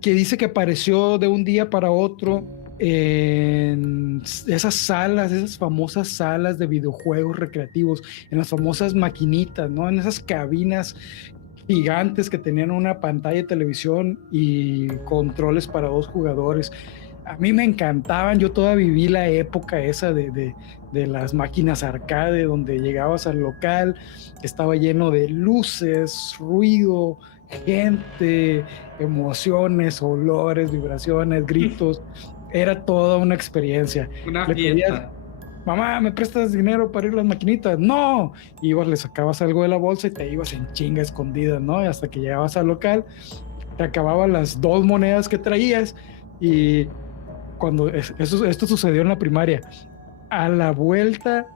que dice que apareció de un día para otro en esas famosas salas de videojuegos recreativos, en las famosas maquinitas, ¿no? En esas cabinas gigantes que tenían una pantalla de televisión y controles para 2 jugadores. A mí me encantaban, yo todavía viví la época esa de las máquinas arcade, donde llegabas al local, estaba lleno de luces, ruido, gente, emociones, olores, vibraciones, gritos. Era toda una experiencia. Una fiesta. Mamá, ¿me prestas dinero para ir a las maquinitas? ¡No! Ibas, le sacabas algo de la bolsa y te ibas en chinga escondida, ¿no? Y hasta que llegabas al local, te acababan las 2 monedas que traías y cuando esto sucedió en la primaria, a la vuelta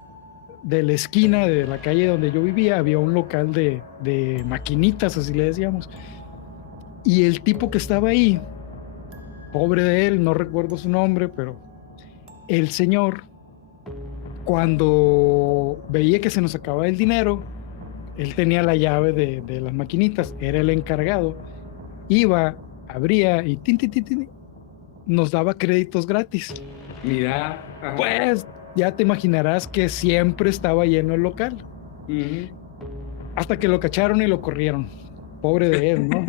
de la esquina de la calle donde yo vivía había un local de maquinitas, así le decíamos. Y el tipo que estaba ahí, pobre de él, no recuerdo su nombre, pero el señor, cuando veía que se nos acababa el dinero, él tenía la llave de las maquinitas, era el encargado, iba, abría y nos daba créditos gratis. Mira. Ajá. Pues ya te imaginarás que siempre estaba lleno el local. Hasta que lo cacharon y lo corrieron. Pobre de él, ¿no?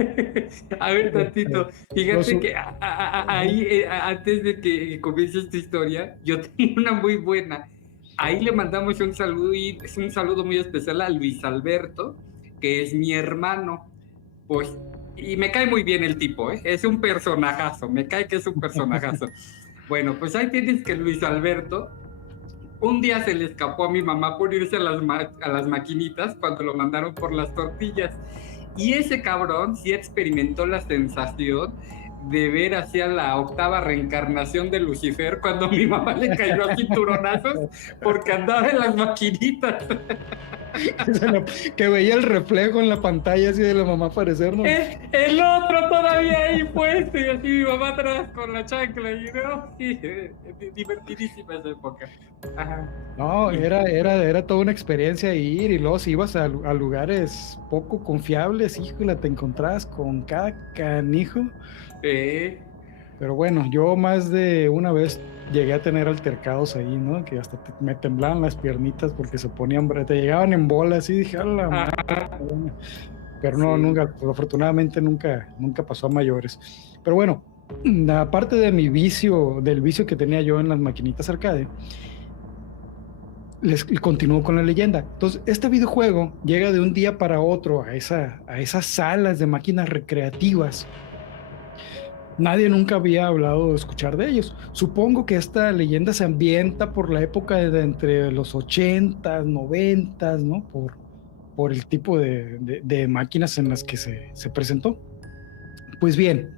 A ver, tantito. Fíjate que ahí, antes de que comience esta historia, yo tengo una muy buena. Ahí le mandamos un saludo y es un saludo muy especial a Luis Alberto, que es mi hermano. Pues, y me cae muy bien el tipo, ¿eh? Es un personajazo, me cae que es un personajazo. Bueno, pues ahí tienes que Luis Alberto, un día se le escapó a mi mamá por irse a las maquinitas cuando lo mandaron por las tortillas. Y ese cabrón sí experimentó la sensación de ver hacia la 8ª reencarnación de Lucifer cuando mi mamá le cayó a cinturonazos porque andaba en las maquinitas. Que veía el reflejo en la pantalla así de la mamá aparecer, ¿no? El otro todavía ahí puesto y así mi mamá atrás con la chancla y no, sí, divertidísima esa época. Ajá. No, era toda una experiencia ir y luego si ibas a lugares poco confiables, híjole, te encontrabas con cada canijo. Pero bueno, yo más de una vez llegué a tener altercados ahí, ¿no? Que hasta me temblaban las piernitas porque se ponían, te llegaban en bolas y dije, ¡ala! Pero no, sí. Nunca, afortunadamente nunca pasó a mayores. Pero bueno, aparte de del vicio que tenía yo en las maquinitas arcade, les continúo con la leyenda. Entonces, este videojuego llega de un día para otro a esas salas de máquinas recreativas. Nadie nunca había hablado o escuchar de ellos. Supongo que esta leyenda se ambienta por la época de entre los 80s, 90s, ¿no? Por el tipo de máquinas en las que se presentó. Pues bien,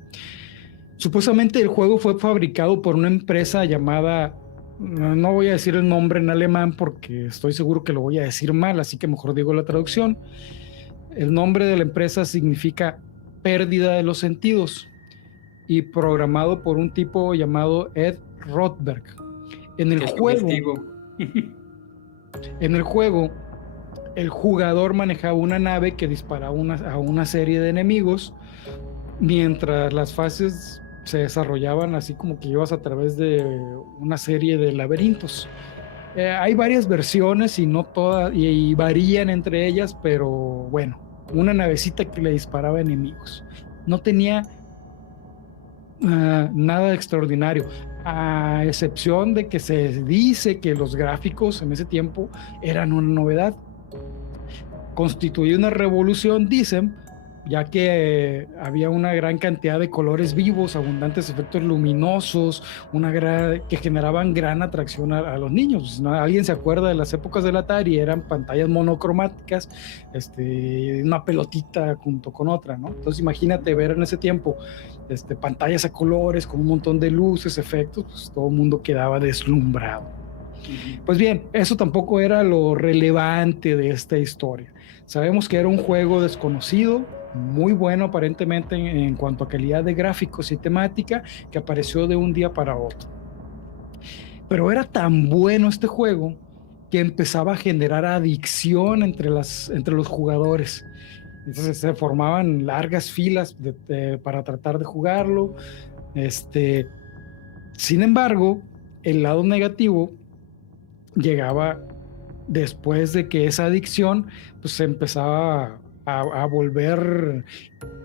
supuestamente el juego fue fabricado por una empresa llamada, no voy a decir el nombre en alemán porque estoy seguro que lo voy a decir mal, así que mejor digo la traducción. El nombre de la empresa significa pérdida de los sentidos y programado por un tipo llamado Ed Rothberg. En el juego, el jugador manejaba una nave que disparaba a una serie de enemigos, mientras las fases se desarrollaban así como que ibas a través de una serie de laberintos. Hay varias versiones y no todas, y varían entre ellas, pero bueno, una navecita que le disparaba enemigos. No tenía nada extraordinario, a excepción de que se dice que los gráficos en ese tiempo eran una novedad. Constituyó una revolución, dicen, ya que había una gran cantidad de colores vivos, abundantes efectos luminosos, que generaban gran atracción a los niños. Si no, alguien se acuerda de las épocas del Atari, eran pantallas monocromáticas, una pelotita junto con otra, ¿no? Entonces imagínate ver en ese tiempo pantallas a colores con un montón de luces, efectos, pues todo el mundo quedaba deslumbrado. Pues bien, eso tampoco era lo relevante de esta historia. Sabemos que era un juego desconocido, muy bueno aparentemente en cuanto a calidad de gráficos y temática, que apareció de un día para otro. Pero era tan bueno este juego que empezaba a generar adicción entre los jugadores. Entonces se formaban largas filas para tratar de jugarlo. Sin embargo, el lado negativo llegaba después de que esa adicción pues se empezaba a volver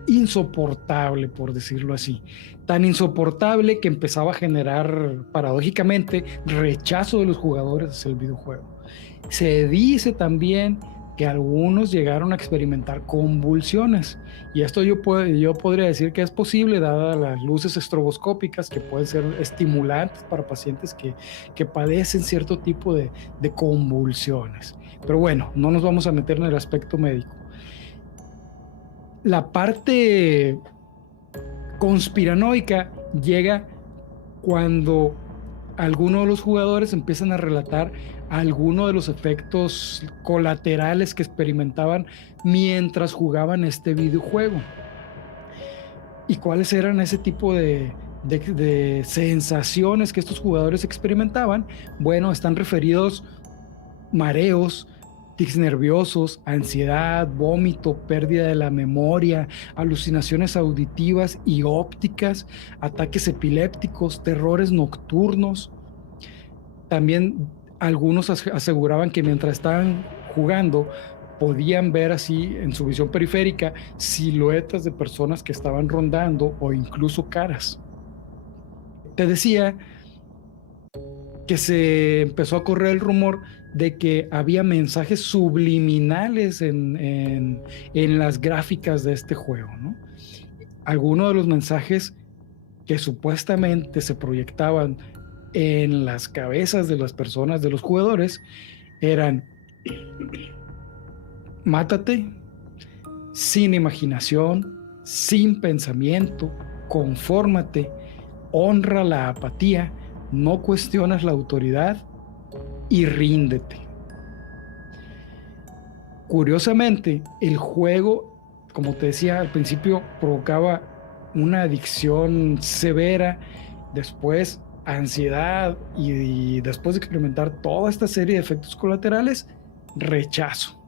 insoportable, por decirlo así. Tan insoportable que empezaba a generar, paradójicamente, rechazo de los jugadores hacia el videojuego. Se dice también que algunos llegaron a experimentar convulsiones, y esto yo podría decir que es posible dadas las luces estroboscópicas que pueden ser estimulantes para pacientes que padecen cierto tipo de convulsiones. Pero bueno, no nos vamos a meter en el aspecto médico. La parte conspiranoica llega cuando algunos de los jugadores empiezan a relatar algunos de los efectos colaterales que experimentaban mientras jugaban este videojuego. ¿Y cuáles eran ese tipo de sensaciones que estos jugadores experimentaban? Bueno, están referidos mareos, tics nerviosos, ansiedad, vómito, pérdida de la memoria, alucinaciones auditivas y ópticas, ataques epilépticos, terrores nocturnos. También algunos aseguraban que mientras estaban jugando podían ver así en su visión periférica siluetas de personas que estaban rondando o incluso caras. Te decía que se empezó a correr el rumor de que había mensajes subliminales en las gráficas de este juego, ¿no? Algunos de los mensajes que supuestamente se proyectaban en las cabezas de las personas, de los jugadores, eran: mátate, sin imaginación, sin pensamiento, confórmate, honra la apatía, no cuestionas la autoridad y ríndete. Curiosamente, el juego, como te decía al principio, provocaba una adicción severa, después ansiedad y después de experimentar toda esta serie de efectos colaterales, rechazo.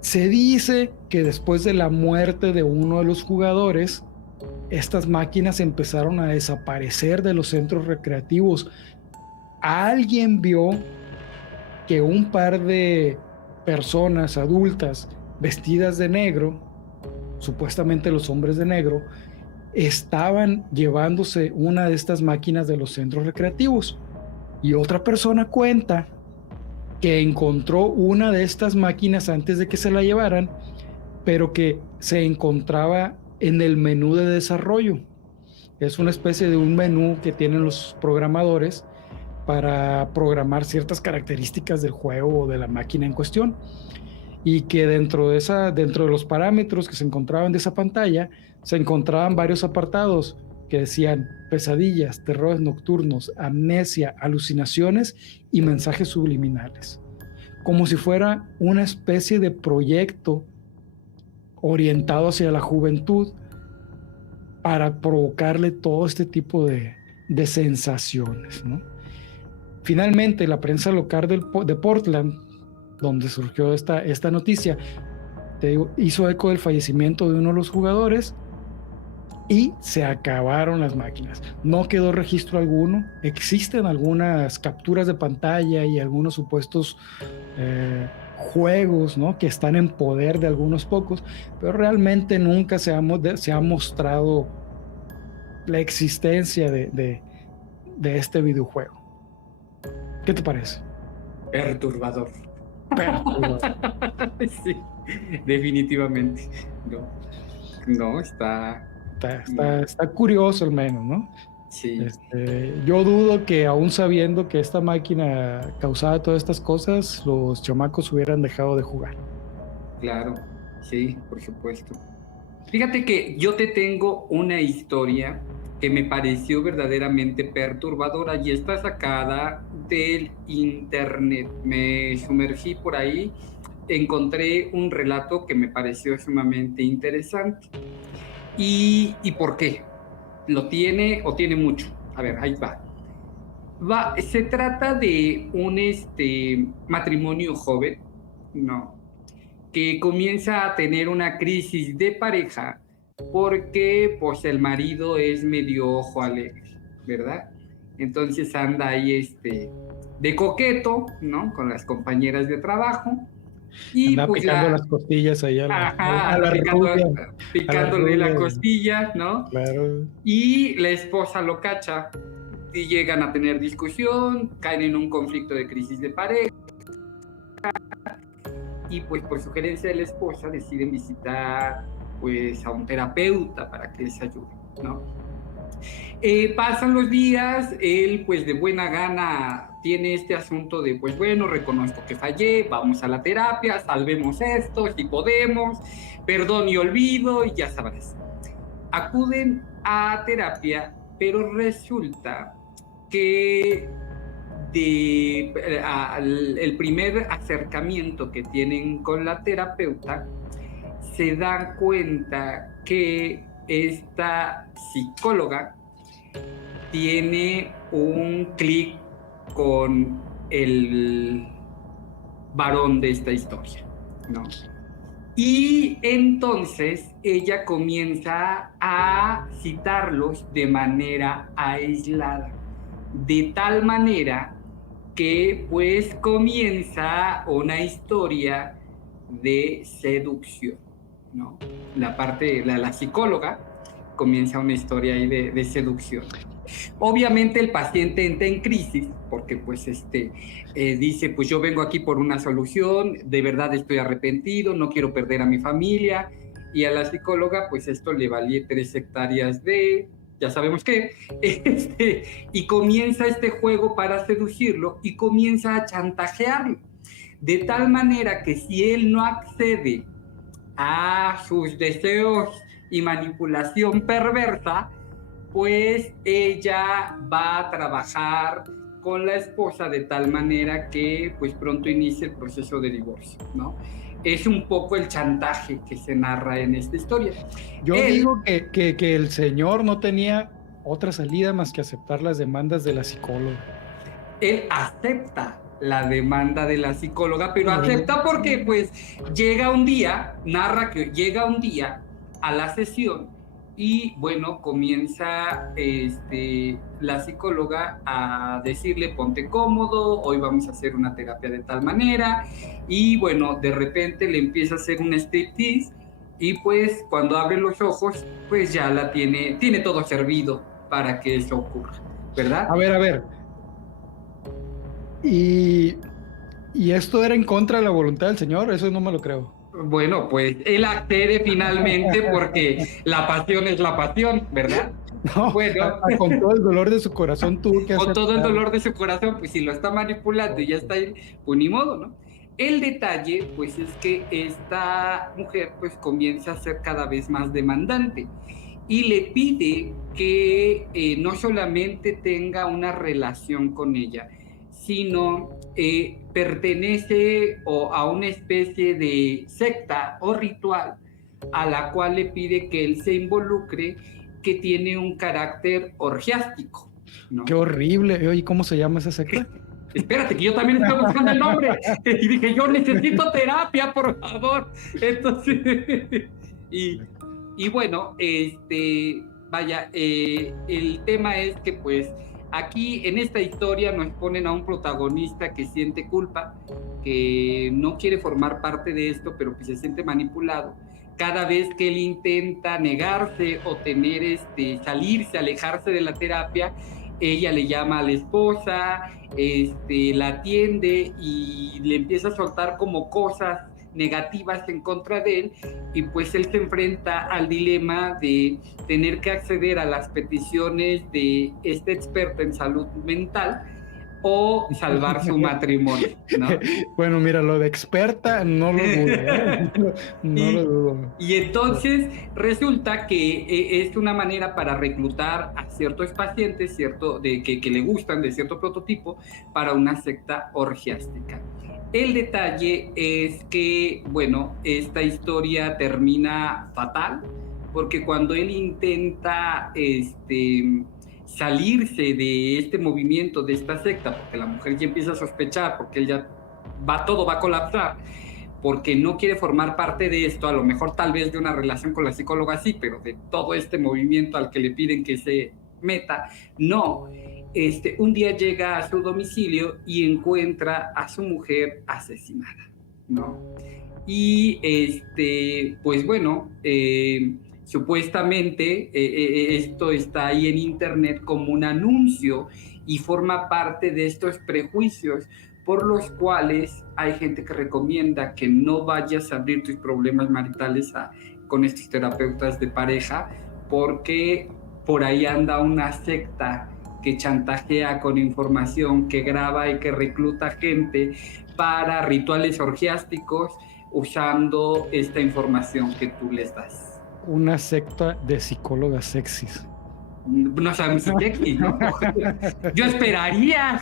Se dice que después de la muerte de uno de los jugadores, estas máquinas empezaron a desaparecer de los centros recreativos. Alguien vio que un par de personas adultas vestidas de negro, supuestamente los hombres de negro, estaban llevándose una de estas máquinas de los centros recreativos. Y otra persona cuenta que encontró una de estas máquinas antes de que se la llevaran, pero que se encontraba en el menú de desarrollo. Es una especie de un menú que tienen los programadores para programar ciertas características del juego o de la máquina en cuestión, y que dentro de los parámetros que se encontraban de esa pantalla se encontraban varios apartados que decían pesadillas, terrores nocturnos, amnesia, alucinaciones y mensajes subliminales, como si fuera una especie de proyecto orientado hacia la juventud para provocarle todo este tipo de sensaciones, ¿no? Finalmente, la prensa local de Portland, donde surgió esta noticia, te digo, hizo eco del fallecimiento de uno de los jugadores y se acabaron las máquinas. No quedó registro alguno. Existen algunas capturas de pantalla y algunos supuestos juegos, ¿no?, que están en poder de algunos pocos, pero realmente nunca se ha mostrado la existencia de este videojuego. ¿Qué te parece? Perturbador. Perturbador. Sí, definitivamente. No, está... Está curioso al menos, ¿no? Sí. Yo dudo que aún sabiendo que esta máquina causaba todas estas cosas, los chamacos hubieran dejado de jugar. Claro, sí, por supuesto. Fíjate que yo te tengo una historia que me pareció verdaderamente perturbadora y está sacada del internet. Me sumergí por ahí, encontré un relato que me pareció sumamente interesante. ¿Y por qué? ¿Lo tiene o tiene mucho? A ver, ahí va. Se trata de un matrimonio joven, ¿no?, que comienza a tener una crisis de pareja porque pues el marido es medio ojo alegre, ¿verdad? Entonces anda ahí de coqueto, ¿no?, con las compañeras de trabajo y anda pues picando las costillas ahí a anda la rubia, picándole la rubia, costilla, ¿no? claro. Y la esposa lo cacha y llegan a tener discusión, caen en un conflicto de crisis de pareja y pues por sugerencia de la esposa deciden visitar pues a un terapeuta para que les ayude, ¿no? Pasan los días, él pues de buena gana tiene este asunto de pues bueno, reconozco que fallé, vamos a la terapia, salvemos esto, si podemos, perdón y olvido y ya sabrás. Acuden a terapia, pero resulta que el primer acercamiento que tienen con la terapeuta, se dan cuenta que esta psicóloga tiene un clic con el varón de esta historia, ¿no? Y entonces ella comienza a citarlos de manera aislada, de tal manera que pues comienza una historia de seducción, ¿no? La psicóloga comienza una historia ahí de seducción. Obviamente el paciente entra en crisis porque pues dice, pues yo vengo aquí por una solución, de verdad estoy arrepentido, no quiero perder a mi familia, y a la psicóloga pues esto le valía 3 hectáreas de ya sabemos qué, y comienza este juego para seducirlo y comienza a chantajearlo, de tal manera que si él no accede a sus deseos y manipulación perversa, pues ella va a trabajar con la esposa de tal manera que pues pronto inicie el proceso de divorcio, ¿no? Es un poco el chantaje que se narra en esta historia. Yo digo que el señor no tenía otra salida más que aceptar las demandas de la psicóloga. Él acepta la demanda de la psicóloga, pero acepta porque pues llega un día, narra que llega un día a la sesión y bueno, comienza la psicóloga a decirle ponte cómodo, hoy vamos a hacer una terapia de tal manera y bueno, de repente le empieza a hacer un striptease y pues cuando abre los ojos pues ya tiene todo servido para que eso ocurra, ¿verdad? A ver. ¿Y esto era en contra de la voluntad del señor? Eso no me lo creo. Bueno, pues él accede finalmente porque la pasión es la pasión, ¿verdad? No, bueno, con todo el dolor de su corazón tuvo que con todo el dolor de su corazón, pues si lo está manipulando y ya está ahí, pues ni modo, ¿no? El detalle, pues es que esta mujer pues comienza a ser cada vez más demandante y le pide que no solamente tenga una relación con ella, sino pertenece a una especie de secta o ritual a la cual le pide que él se involucre, que tiene un carácter orgiástico, ¿no? Qué horrible. Oye, ¿cómo se llama esa secta? Espérate, que yo también estoy buscando el nombre. Y dije, yo necesito terapia, por favor. Entonces, y bueno, vaya, el tema es que pues aquí en esta historia nos ponen a un protagonista que siente culpa, que no quiere formar parte de esto, pero que se siente manipulado. Cada vez que él intenta negarse o tener salirse, alejarse de la terapia, ella le llama a la esposa, la atiende y le empieza a soltar como cosas negativas en contra de él, y pues él se enfrenta al dilema de tener que acceder a las peticiones de este experto en salud mental o salvar su matrimonio, ¿no? Bueno, mira, lo de experta no lo dudo, ¿eh? No lo Y, dudo. y entonces resulta que es una manera para reclutar a ciertos pacientes que le gustan de cierto prototipo para una secta orgiástica. El detalle es que, bueno, esta historia termina fatal, porque cuando él intenta salirse de este movimiento, de esta secta, porque la mujer ya empieza a sospechar, porque él ya todo va a colapsar, porque no quiere formar parte de esto, a lo mejor tal vez de una relación con la psicóloga sí, pero de todo este movimiento al que le piden que se meta, no. Un día llega a su domicilio y encuentra a su mujer asesinada, ¿no? Y pues bueno, supuestamente esto está ahí en internet como un anuncio y forma parte de estos prejuicios por los cuales hay gente que recomienda que no vayas a abrir tus problemas maritales con estos terapeutas de pareja, porque por ahí anda una secta que chantajea con información, que graba y que recluta gente para rituales orgiásticos usando esta información que tú les das. Una secta de psicólogas sexys. No sabemos si sexy, ¿no? Yo esperaría.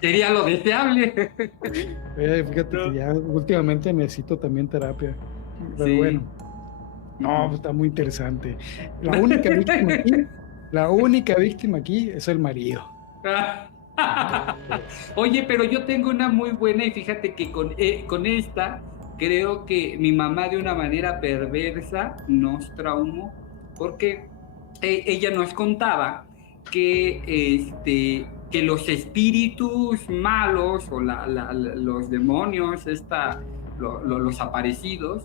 Sería lo deseable. Fíjate que ya últimamente necesito también terapia. Pero Sí. bueno. No, pues está muy interesante. La única víctima aquí es el marido. Oye, pero yo tengo una muy buena, y fíjate que con esta creo que mi mamá de una manera perversa nos traumó, porque ella nos contaba que los espíritus malos o los demonios, los aparecidos,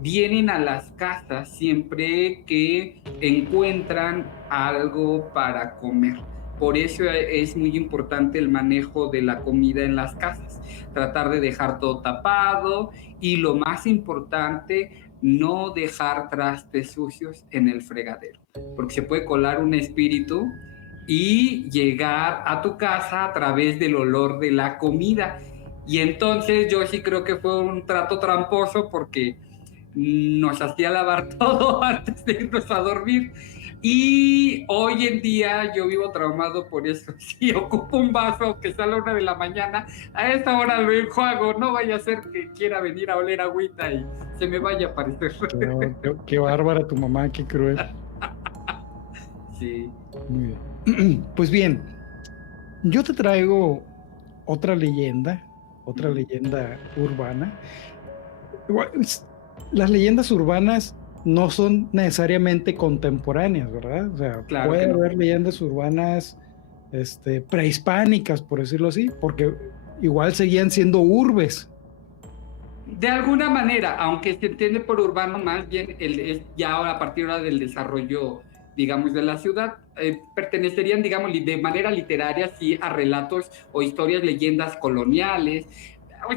vienen a las casas siempre que encuentran algo para comer. Por eso es muy importante el manejo de la comida en las casas, tratar de dejar todo tapado, y lo más importante, no dejar trastes sucios en el fregadero, porque se puede colar un espíritu y llegar a tu casa a través del olor de la comida. Y entonces yo sí creo que fue un trato tramposo, porque nos hacía lavar todo antes de irnos a dormir. Y hoy en día yo vivo traumado por eso. Si ocupo un vaso que sale a 1 de la mañana, a esta hora lo enjuago. No vaya a ser que quiera venir a oler agüita y se me vaya a aparecer. Qué bárbara tu mamá, qué cruel. Sí. Muy bien. Pues bien, yo te traigo otra leyenda urbana. Las leyendas urbanas no son necesariamente contemporáneas, ¿verdad? O sea, Claro puede que no. haber leyendas urbanas prehispánicas, por decirlo así, porque igual seguían siendo urbes. De alguna manera, aunque se entiende por urbano más bien es ya ahora a partir ahora del desarrollo, digamos, de la ciudad, pertenecerían, digamos, de manera literaria, sí, a relatos o historias, leyendas coloniales.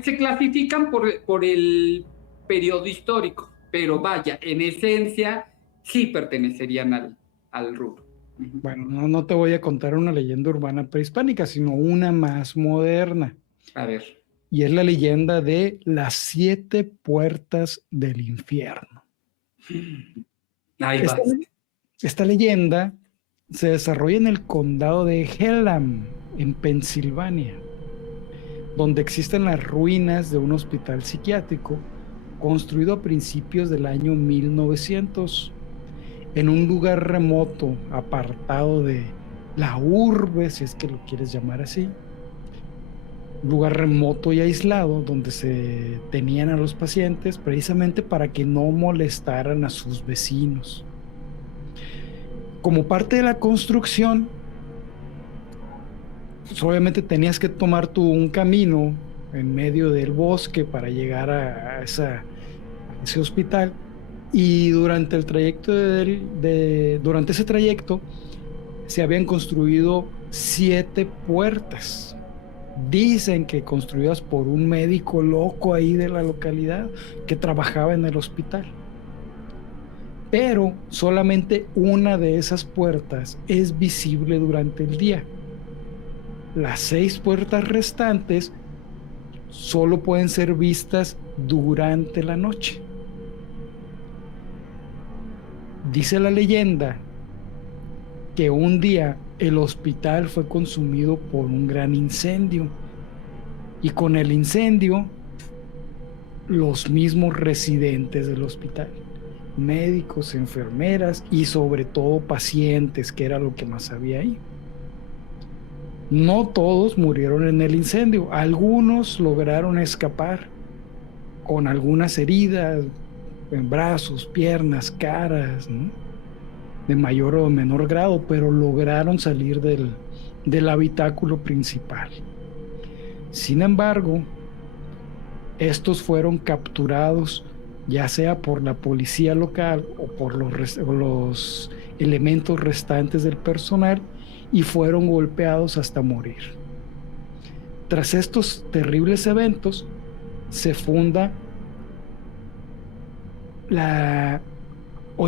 Se clasifican por el periodo histórico, pero vaya, en esencia sí pertenecerían al rubro. Bueno, no te voy a contar una leyenda urbana prehispánica, sino una más moderna. A ver. Y es la leyenda de las 7 puertas del infierno. Ahí vas. Esta leyenda se desarrolla en el condado de Hellam, en Pensilvania, donde existen las ruinas de un hospital psiquiátrico construido a principios del año 1900, en un lugar remoto, apartado de la urbe, si es que lo quieres llamar así. lugar remoto y aislado donde se tenían a los pacientes precisamente para que no molestaran a sus vecinos. Como parte de la construcción, pues obviamente tenías que tomar tú un camino en medio del bosque para llegar a ese hospital, y durante el trayecto durante ese trayecto se habían construido 7 puertas. Dicen que construidas por un médico loco ahí de la localidad que trabajaba en el hospital. Pero solamente una de esas puertas es visible durante el día. Las 6 puertas restantes solo pueden ser vistas durante la noche. Dice la leyenda que un día el hospital fue consumido por un gran incendio, y con el incendio los mismos residentes del hospital, médicos, enfermeras y sobre todo pacientes, que era lo que más había ahí. No todos murieron en el incendio, algunos lograron escapar con algunas heridas en brazos, piernas, caras, ¿no?, de mayor o menor grado, pero lograron salir del habitáculo principal. Sin embargo, estos fueron capturados ya sea por la policía local o por los elementos restantes del personal, y fueron golpeados hasta morir. Tras estos terribles eventos, se funda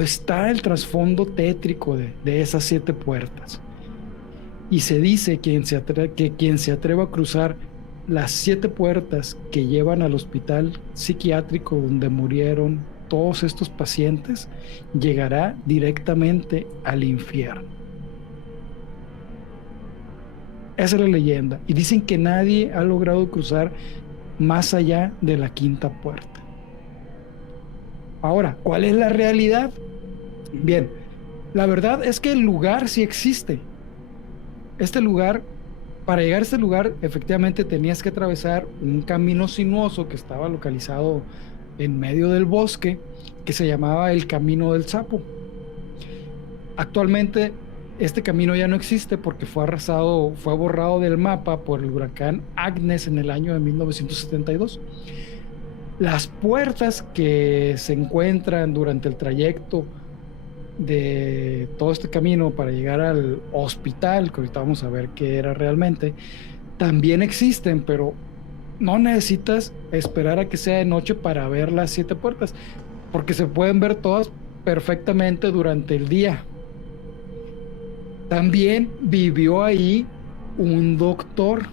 está el trasfondo tétrico de esas 7 puertas. Y se dice que quien se atreva a cruzar las 7 puertas que llevan al hospital psiquiátrico donde murieron todos estos pacientes, llegará directamente al infierno. Esa es la leyenda. Y dicen que nadie ha logrado cruzar más allá de la 5ª puerta. Ahora, ¿cuál es la realidad? Bien, la verdad es que el lugar sí existe. Este lugar, para llegar a este lugar, efectivamente tenías que atravesar un camino sinuoso que estaba localizado en medio del bosque, que se llamaba el Camino del Sapo. Actualmente este camino ya no existe porque fue borrado del mapa por el huracán Agnes en el año de 1972. Las puertas que se encuentran durante el trayecto de todo este camino para llegar al hospital, que ahorita vamos a ver qué era realmente, también existen, pero no necesitas esperar a que sea de noche para ver las 7 puertas, porque se pueden ver todas perfectamente durante el día. También vivió ahí un doctor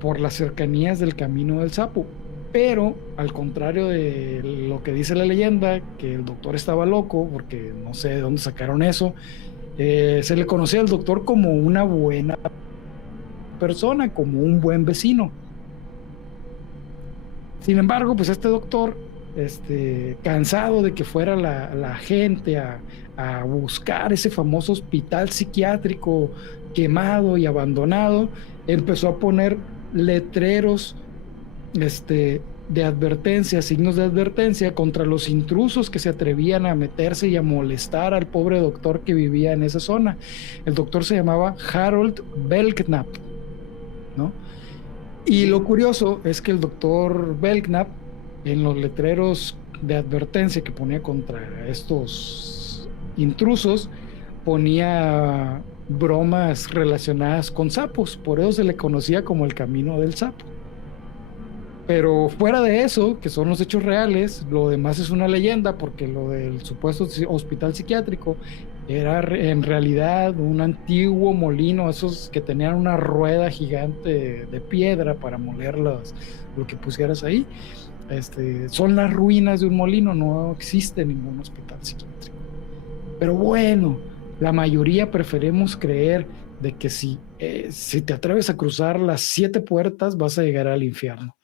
por las cercanías del Camino del Sapo, pero al contrario de lo que dice la leyenda, que el doctor estaba loco, porque no sé de dónde sacaron eso, se le conocía al doctor como una buena persona, como un buen vecino. Sin embargo, pues este doctor, cansado de que fuera la gente a buscar ese famoso hospital psiquiátrico quemado y abandonado, empezó a poner letreros de advertencia, signos de advertencia contra los intrusos que se atrevían a meterse y a molestar al pobre doctor que vivía en esa zona. El doctor se llamaba Harold Belknap, ¿no? Y lo curioso es que el doctor Belknap, en los letreros de advertencia que ponía contra estos intrusos, ponía bromas relacionadas con sapos. Por eso se le conocía como el Camino del Sapo. Pero fuera de eso, que son los hechos reales, lo demás es una leyenda, porque lo del supuesto hospital psiquiátrico era en realidad un antiguo molino, esos que tenían una rueda gigante de piedra para moler lo que pusieras ahí. Son las ruinas de un molino, no existe ningún hospital psiquiátrico. Pero bueno, la mayoría preferimos creer de que si te atreves a cruzar las 7 puertas vas a llegar al infierno.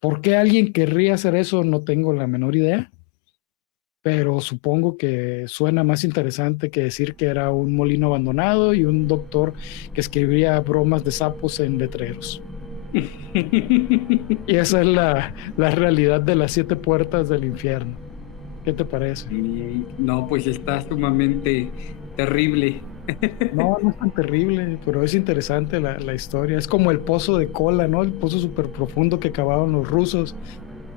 ¿Por qué alguien querría hacer eso? No tengo la menor idea, pero supongo que suena más interesante que decir que era un molino abandonado y un doctor que escribía bromas de sapos en letreros. Y esa es la realidad de las 7 puertas del infierno. ¿Qué te parece? No, pues está sumamente terrible. No, no es tan terrible, pero es interesante la historia. Es como el pozo de Kola, ¿no? El pozo súper profundo que cavaban los rusos.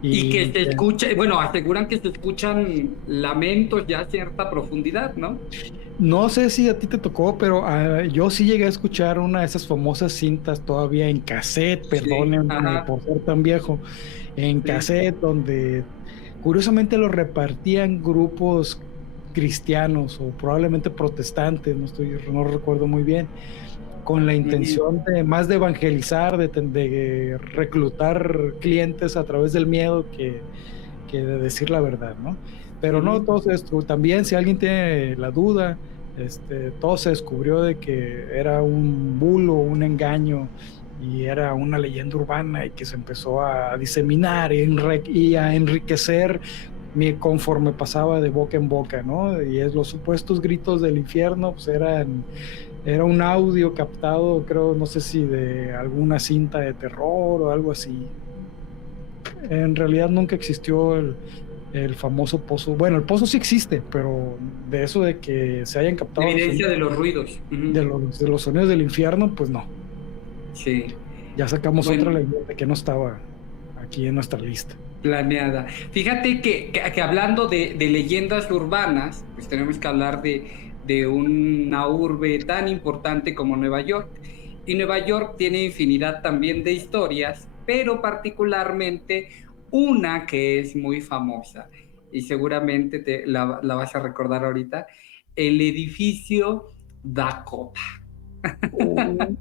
Y que Y se escucha, bueno, aseguran que se escuchan lamentos ya a cierta profundidad, ¿no? no sé si a ti te tocó, pero yo sí llegué a escuchar una de esas famosas cintas todavía en cassette, Sí, perdónenme ajá, por ser tan viejo, en sí. cassette donde curiosamente lo repartían grupos cristianos o probablemente protestantes, no recuerdo muy bien, con la Ujú, intención de más de evangelizar, de reclutar clientes a través del miedo que de decir la verdad, ¿no? Pero no, ujú. todo se también si alguien tiene la duda, todo se descubrió de que era un bulo, un engaño y era una leyenda urbana y que se empezó a diseminar y a enriquecer conforme pasaba de boca en boca, ¿no? Y es los supuestos gritos del infierno, pues era un audio captado, creo, no sé si de alguna cinta de terror o algo así. En realidad nunca existió el famoso pozo. Bueno, el pozo sí existe, pero de eso de que se hayan captado los Evidencia sonidos, de los ruidos. Ujú, de los sonidos del infierno, pues no. sí. Ya sacamos otra Bueno, leyenda que no estaba aquí en nuestra lista. planeada. Fíjate que hablando de leyendas urbanas, pues tenemos que hablar de una urbe tan importante como Nueva York. Y Nueva York tiene infinidad también de historias, pero particularmente una que es muy famosa y seguramente la vas a recordar ahorita, el edificio Dakota, Oh,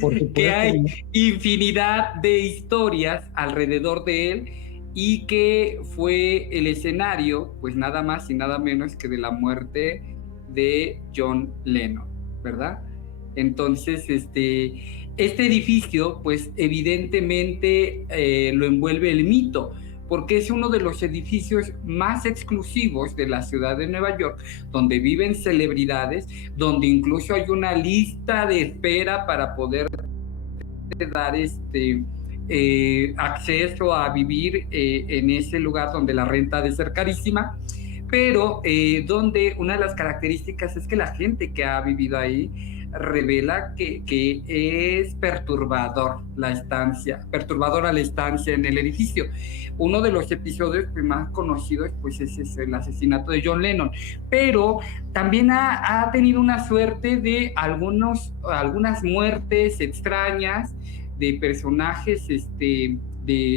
por que supuesto, hay ¿no? infinidad de historias alrededor de él y que fue el escenario, pues nada más y nada menos que de la muerte de John Lennon, ¿verdad? Entonces, este edificio, pues evidentemente lo envuelve el mito, porque es uno de los edificios más exclusivos de la ciudad de Nueva York, donde viven celebridades, donde incluso hay una lista de espera para poder dar acceso a vivir en ese lugar donde la renta ha de ser carísima, pero donde una de las características es que la gente que ha vivido ahí revela que es perturbadora la estancia en el edificio. Uno de los episodios más conocidos pues es el asesinato de John Lennon, pero también ha tenido una suerte de algunas muertes extrañas de personajes, de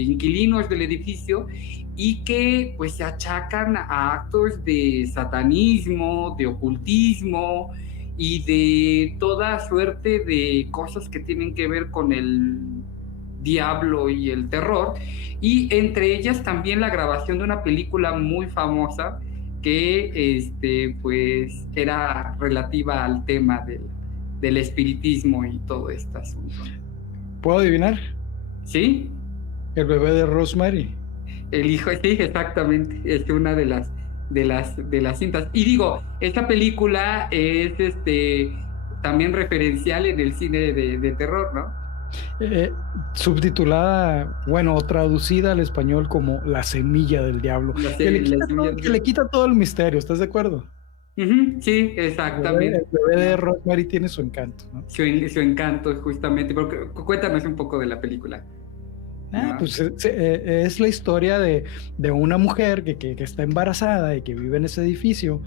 inquilinos del edificio y que pues se achacan a actos de satanismo, de ocultismo y de toda suerte de cosas que tienen que ver con el diablo y el terror, y entre ellas también la grabación de una película muy famosa que pues era relativa al tema del espiritismo y todo este asunto. ¿Puedo adivinar? ¿Sí? El bebé de Rosemary. El hijo, sí, exactamente, es una de las cintas. Y digo, esta película es también referencial en el cine de terror, ¿no? Eh, Subtitulada, bueno, o traducida al español como La semilla del diablo, Las semillas que le quita todo el misterio, ¿estás de acuerdo? Ujú, sí, El exactamente, bebé de ¿no? Rosemary tiene su encanto, ¿no? Su encanto, justamente. Porque, cuéntanos un poco de la película, ¿no? Pues es la historia de una mujer que está embarazada y que vive en ese edificio.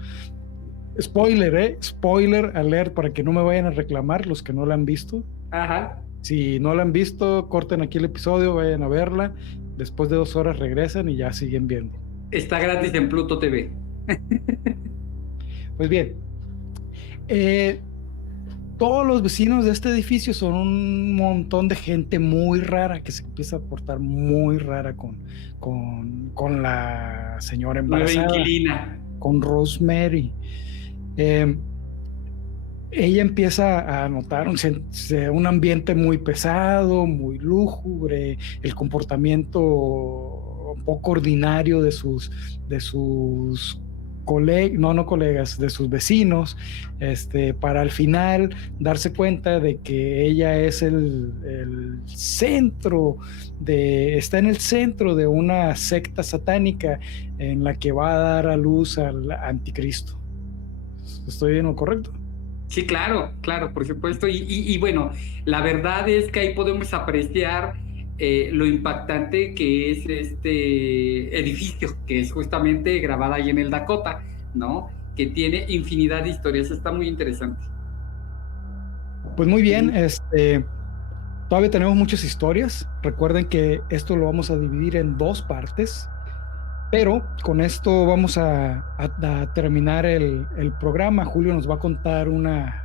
Spoiler, Spoiler alert para que no me vayan a reclamar los que no la han visto. Ajá. Si no la han visto, corten aquí el episodio, vayan a verla. Después de 2 horas regresan y ya siguen viendo. Está gratis en Pluto TV. Pues bien, eh, todos los vecinos de este edificio son un montón de gente muy rara que se empieza a portar muy rara con la señora Nueva embarazada, inquilina. con Rosemary. Eh, Ella empieza a notar un ambiente muy pesado, muy lúgubre, el comportamiento poco ordinario de sus no colegas, de sus vecinos, para al final darse cuenta de que ella es el centro está en el centro de una secta satánica en la que va a dar a luz al anticristo. ¿Estoy en lo correcto? Sí, claro, claro, por supuesto. Y bueno, la verdad es que ahí podemos apreciar lo impactante que es este edificio, que es justamente grabada ahí en el Dakota, ¿no? Que tiene infinidad de historias, está muy interesante. Pues muy bien, todavía tenemos muchas historias. Recuerden que esto lo vamos a dividir en 2 partes, pero con esto vamos a terminar el programa. Julio nos va a contar una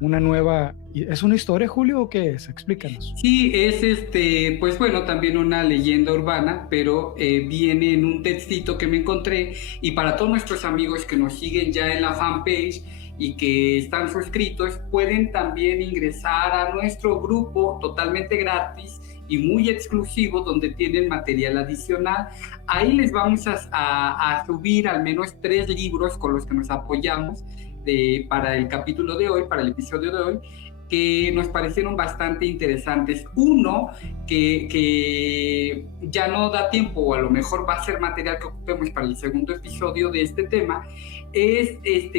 nueva... ¿Es una historia, Julio, o qué es? Explícanos. Sí, es pues bueno, también una leyenda urbana, pero viene en un textito que me encontré, y para todos nuestros amigos que nos siguen ya en la fanpage y que están suscritos, pueden también ingresar a nuestro grupo totalmente gratis y muy exclusivo, donde tienen material adicional. Ahí les vamos a subir al menos 3 libros con los que nos apoyamos para el capítulo de hoy, para el episodio de hoy, que nos parecieron bastante interesantes. Uno que ya no da tiempo, o a lo mejor va a ser material que ocupemos para el segundo episodio de este tema, es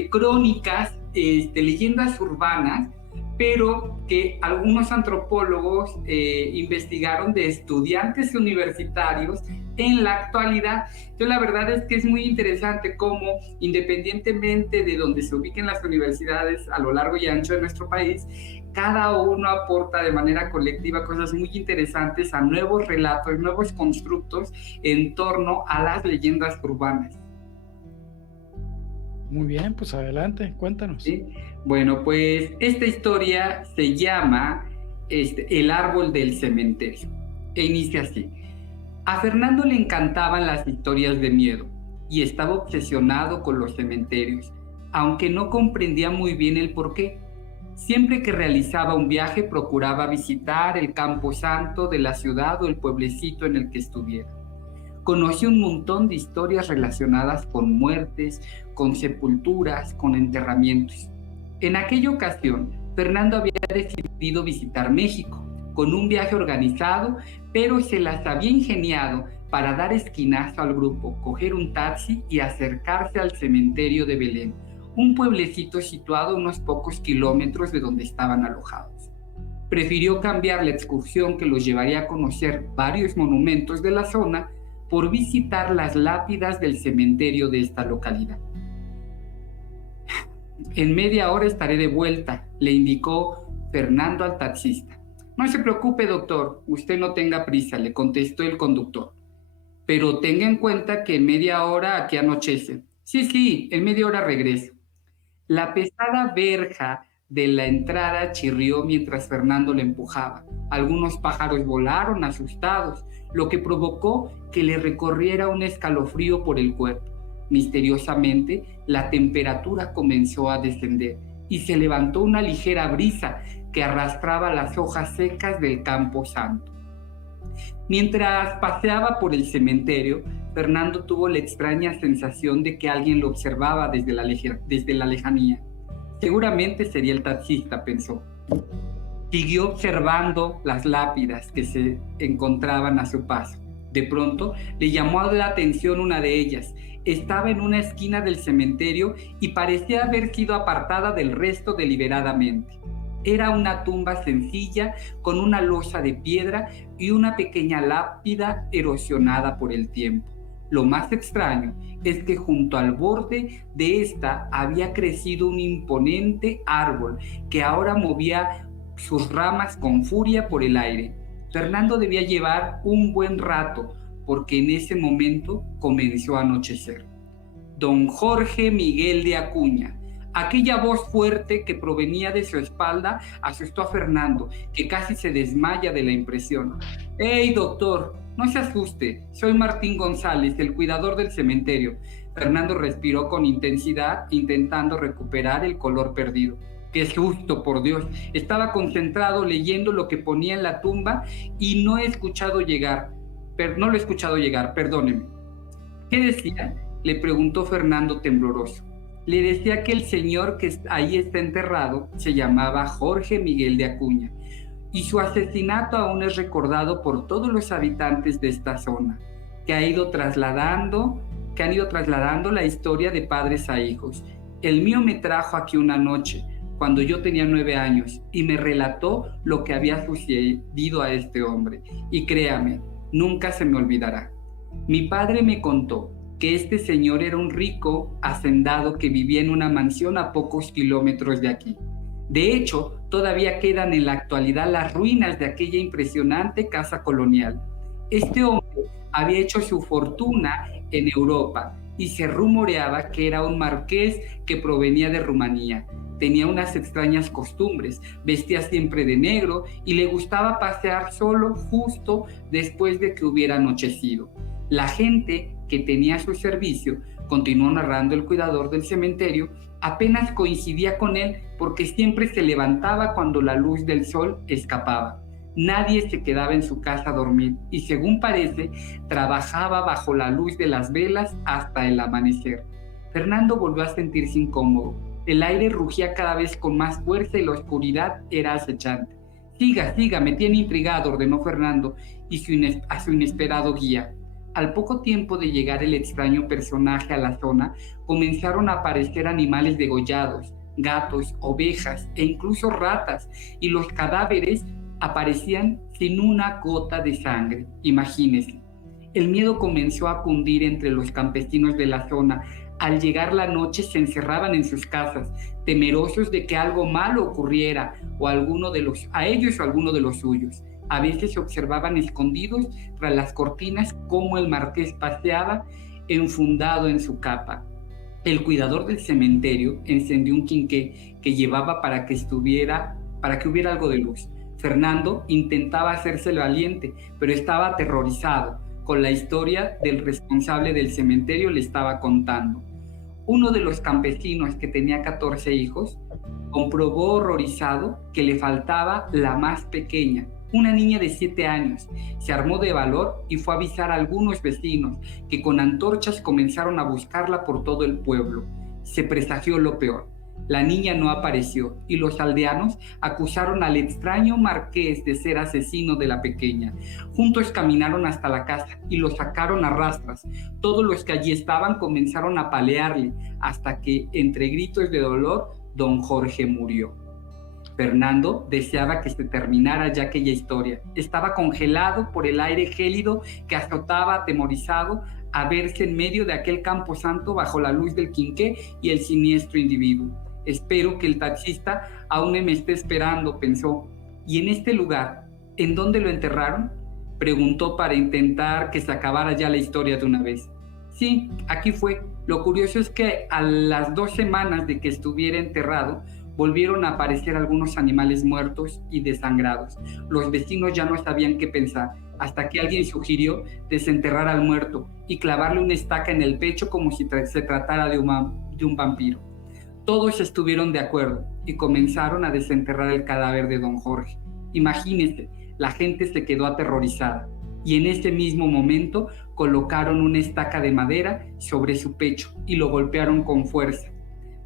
crónicas, leyendas urbanas, pero que algunos antropólogos investigaron de estudiantes universitarios en la actualidad. Entonces, la verdad es que es muy interesante cómo, independientemente de donde se ubiquen las universidades a lo largo y ancho de nuestro país, cada uno aporta de manera colectiva cosas muy interesantes a nuevos relatos, nuevos constructos en torno a las leyendas urbanas. Muy bien, pues adelante, cuéntanos. ¿Sí? Bueno, pues esta historia se llama El árbol del cementerio, e inicia así. A Fernando le encantaban las historias de miedo y estaba obsesionado con los cementerios, aunque no comprendía muy bien el porqué. Siempre que realizaba un viaje procuraba visitar el camposanto de la ciudad o el pueblecito en el que estuviera. Conocí un montón de historias relacionadas con muertes, con sepulturas, con enterramientos. En aquella ocasión, Fernando había decidido visitar México, con un viaje organizado, pero se las había ingeniado para dar esquinazo al grupo, coger un taxi y acercarse al cementerio de Belén, un pueblecito situado a unos pocos kilómetros de donde estaban alojados. Prefirió cambiar la excursión que los llevaría a conocer varios monumentos de la zona por visitar las lápidas del cementerio de esta localidad. En media hora estaré de vuelta, le indicó Fernando al taxista. No se preocupe, doctor, usted no tenga prisa, le contestó el conductor. Pero tenga en cuenta que en media hora aquí anochece. Sí, en media hora regreso. La pesada verja de la entrada chirrió mientras Fernando le empujaba. Algunos pájaros volaron asustados, lo que provocó que le recorriera un escalofrío por el cuerpo. Misteriosamente, la temperatura comenzó a descender y se levantó una ligera brisa que arrastraba las hojas secas del campo santo. Mientras paseaba por el cementerio, Fernando tuvo la extraña sensación de que alguien lo observaba desde la lejanía. Seguramente sería el taxista, pensó. Siguió observando las lápidas que se encontraban a su paso. De pronto, le llamó la atención una de ellas. Estaba en una esquina del cementerio y parecía haber sido apartada del resto deliberadamente. Era una tumba sencilla con una losa de piedra y una pequeña lápida erosionada por el tiempo. Lo más extraño es que junto al borde de esta había crecido un imponente árbol que ahora movía sus ramas con furia por el aire. Fernando debía llevar un buen rato porque en ese momento comenzó a anochecer. Don Jorge Miguel de Acuña. Aquella voz fuerte que provenía de su espalda asustó a Fernando, que casi se desmaya de la impresión. ¡Hey, doctor! No se asuste, soy Martín González, el cuidador del cementerio. Fernando respiró con intensidad, intentando recuperar el color perdido. ¡Qué susto, por Dios! Estaba concentrado leyendo lo que ponía en la tumba y no lo he escuchado llegar, perdóneme. ¿Qué decía? le preguntó Fernando tembloroso. Le decía que el señor que ahí está enterrado se llamaba Jorge Miguel de Acuña, y su asesinato aún es recordado por todos los habitantes de esta zona, que han ido trasladando la historia de padres a hijos. El mío me trajo aquí una noche, cuando yo tenía 9 años, y me relató lo que había sucedido a este hombre. Y créame, nunca se me olvidará. Mi padre me contó que este señor era un rico hacendado que vivía en una mansión a pocos kilómetros de aquí. De hecho, todavía quedan en la actualidad las ruinas de aquella impresionante casa colonial. Este hombre había hecho su fortuna en Europa y se rumoreaba que era un marqués que provenía de Rumanía. Tenía unas extrañas costumbres, vestía siempre de negro y le gustaba pasear solo justo después de que hubiera anochecido. La gente que tenía a su servicio, continuó narrando el cuidador del cementerio, apenas coincidía con él porque siempre se levantaba cuando la luz del sol escapaba. Nadie se quedaba en su casa a dormir y, según parece, trabajaba bajo la luz de las velas hasta el amanecer. Fernando volvió a sentirse incómodo. El aire rugía cada vez con más fuerza y la oscuridad era acechante. Siga, me tiene intrigado, ordenó Fernando a su inesperado guía. Al poco tiempo de llegar el extraño personaje a la zona, comenzaron a aparecer animales degollados, gatos, ovejas e incluso ratas, y los cadáveres aparecían sin una gota de sangre. Imagínense. El miedo comenzó a cundir entre los campesinos de la zona. Al llegar la noche se encerraban en sus casas, temerosos de que algo malo ocurriera a ellos o a alguno de los suyos. A veces se observaban escondidos tras las cortinas cómo el marqués paseaba enfundado en su capa. El cuidador del cementerio encendió un quinqué que llevaba para que hubiera algo de luz. Fernando intentaba hacerse valiente, pero estaba aterrorizado con la historia del responsable del cementerio le estaba contando. Uno de los campesinos, que tenía 14 hijos, comprobó horrorizado que le faltaba la más pequeña, una niña de 7 años. Se armó de valor y fue a avisar a algunos vecinos, que con antorchas comenzaron a buscarla por todo el pueblo. Se presagió lo peor. La niña no apareció y los aldeanos acusaron al extraño marqués de ser asesino de la pequeña. Juntos caminaron hasta la casa y lo sacaron a rastras. Todos los que allí estaban comenzaron a apalearle, hasta que, entre gritos de dolor, don Jorge murió. Fernando deseaba que se terminara ya aquella historia. Estaba congelado por el aire gélido que azotaba atemorizado a verse en medio de aquel camposanto bajo la luz del quinqué y el siniestro individuo. Espero que el taxista aún me esté esperando, pensó. ¿Y en este lugar, en dónde lo enterraron?, preguntó para intentar que se acabara ya la historia de una vez. Sí, aquí fue. Lo curioso es que a las 2 semanas de que estuviera enterrado, volvieron a aparecer algunos animales muertos y desangrados. Los vecinos ya no sabían qué pensar, hasta que alguien sugirió desenterrar al muerto y clavarle una estaca en el pecho como si se tratara de un vampiro. Todos estuvieron de acuerdo y comenzaron a desenterrar el cadáver de don Jorge. Imagínense, la gente se quedó aterrorizada y en ese mismo momento colocaron una estaca de madera sobre su pecho y lo golpearon con fuerza.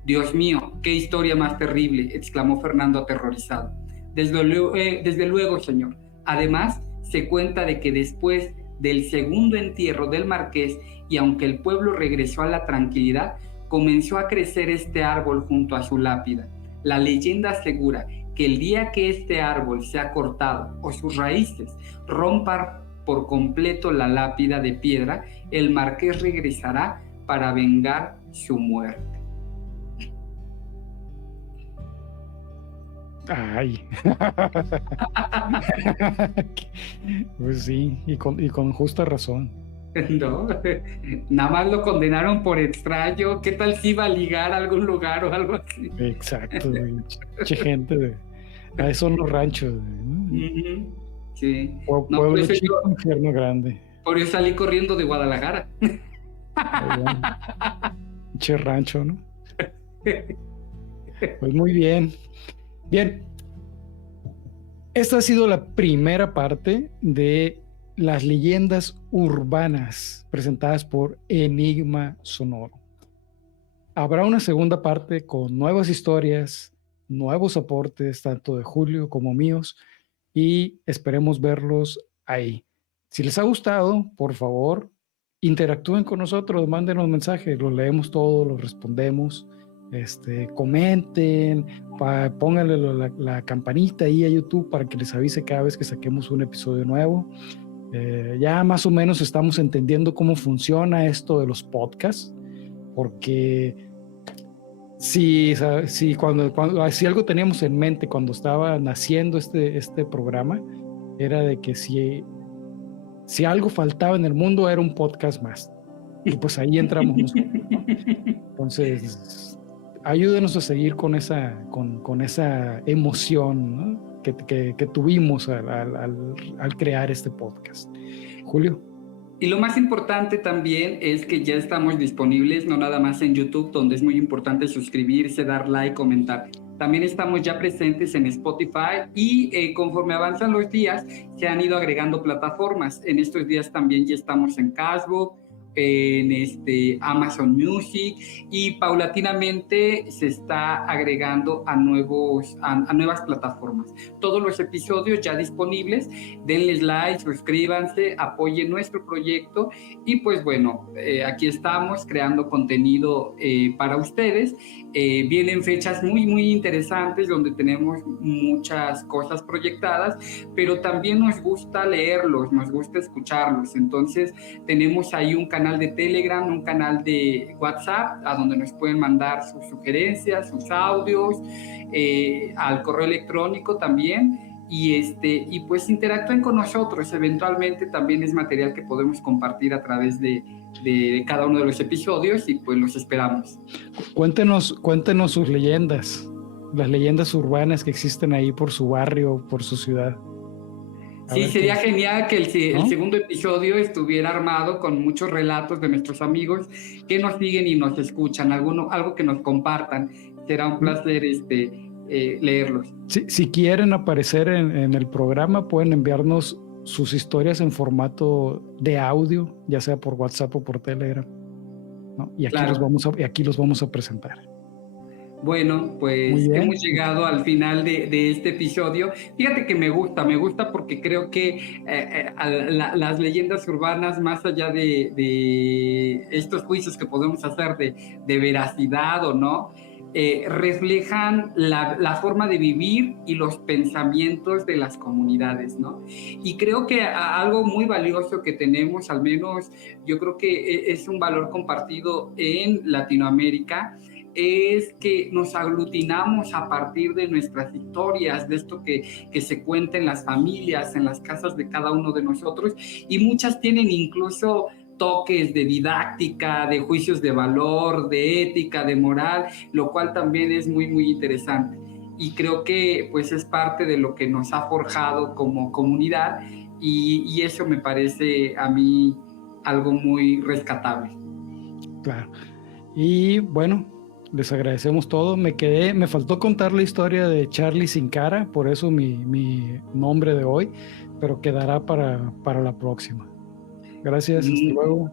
«Dios mío, qué historia más terrible», exclamó Fernando aterrorizado. Desde luego, señor. Además, se cuenta de que después del segundo entierro del marqués, y aunque el pueblo regresó a la tranquilidad, comenzó a crecer este árbol junto a su lápida. La leyenda asegura que el día que este árbol sea cortado o sus raíces rompan por completo la lápida de piedra, el marqués regresará para vengar su muerte. Ay. Pues sí, y con justa razón. No, nada más lo condenaron por extraño. ¿Qué tal si iba a ligar a algún lugar o algo así? Exacto, che gente. Ahí son los ranchos. Uh-huh. Sí. Pueblo chico, infierno grande. Por eso salí corriendo de Guadalajara. Che rancho, ¿no? Pues muy bien. Bien. Esta ha sido la primera parte de las leyendas urbanas presentadas por Enigma Sonoro. Habrá una segunda parte con nuevas historias, nuevos aportes, tanto de Julio como míos, y esperemos verlos ahí. Si les ha gustado, por favor, interactúen con nosotros, mándenos mensajes, los leemos todos, los respondemos, comenten, pónganle la campanita ahí a YouTube para que les avise cada vez que saquemos un episodio nuevo. Ya más o menos estamos entendiendo cómo funciona esto de los podcasts, porque si algo teníamos en mente cuando estaba naciendo este programa, era de que si algo faltaba en el mundo era un podcast más. Y pues ahí entramos nosotros, ¿no? Entonces, ayúdenos a seguir con esa emoción, ¿no? que tuvimos al crear este podcast. Julio. Y lo más importante también es que ya estamos disponibles, no nada más en YouTube, donde es muy importante suscribirse, dar like, comentar. También estamos ya presentes en Spotify y conforme avanzan los días se han ido agregando plataformas. En estos días también ya estamos en Castbox, en Amazon Music, y paulatinamente se está agregando a nuevas plataformas. Todos los episodios ya disponibles. Denles like, suscríbanse, apoyen nuestro proyecto y pues bueno, aquí estamos creando contenido para ustedes. Vienen fechas muy muy interesantes donde tenemos muchas cosas proyectadas, pero también nos gusta leerlos, nos gusta escucharlos. Entonces tenemos ahí un canal de Telegram, un canal de WhatsApp, a donde nos pueden mandar sus sugerencias, sus audios, al correo electrónico también, y pues interactúen con nosotros. Eventualmente también es material que podemos compartir a través de cada uno de los episodios, y pues los esperamos. Cuéntenos sus leyendas, las leyendas urbanas que existen ahí por su barrio, por su ciudad. Sí, sería genial que el segundo episodio estuviera armado con muchos relatos de nuestros amigos que nos siguen y nos escuchan, algo que nos compartan. Será un placer leerlos. Si quieren aparecer en el programa, pueden enviarnos sus historias en formato de audio, ya sea por WhatsApp o por Telegram, ¿no? Y aquí, claro, los vamos a presentar. Bueno, pues hemos llegado al final de este episodio. Fíjate que me gusta porque creo que las leyendas urbanas, más allá de estos juicios que podemos hacer de veracidad o no, reflejan la forma de vivir y los pensamientos de las comunidades, ¿no? Y creo que algo muy valioso que tenemos, al menos yo creo que es un valor compartido en Latinoamérica, es que nos aglutinamos a partir de nuestras historias, de esto que se cuenta en las familias, en las casas de cada uno de nosotros, y muchas tienen incluso toques de didáctica, de juicios de valor, de ética, de moral, lo cual también es muy, muy interesante. Y creo que pues es parte de lo que nos ha forjado como comunidad, y eso me parece a mí algo muy rescatable. Claro. Y bueno, les agradecemos todo. Me faltó contar la historia de Charlie Sin Cara, por eso mi nombre de hoy, pero quedará para la próxima. Gracias, hasta luego.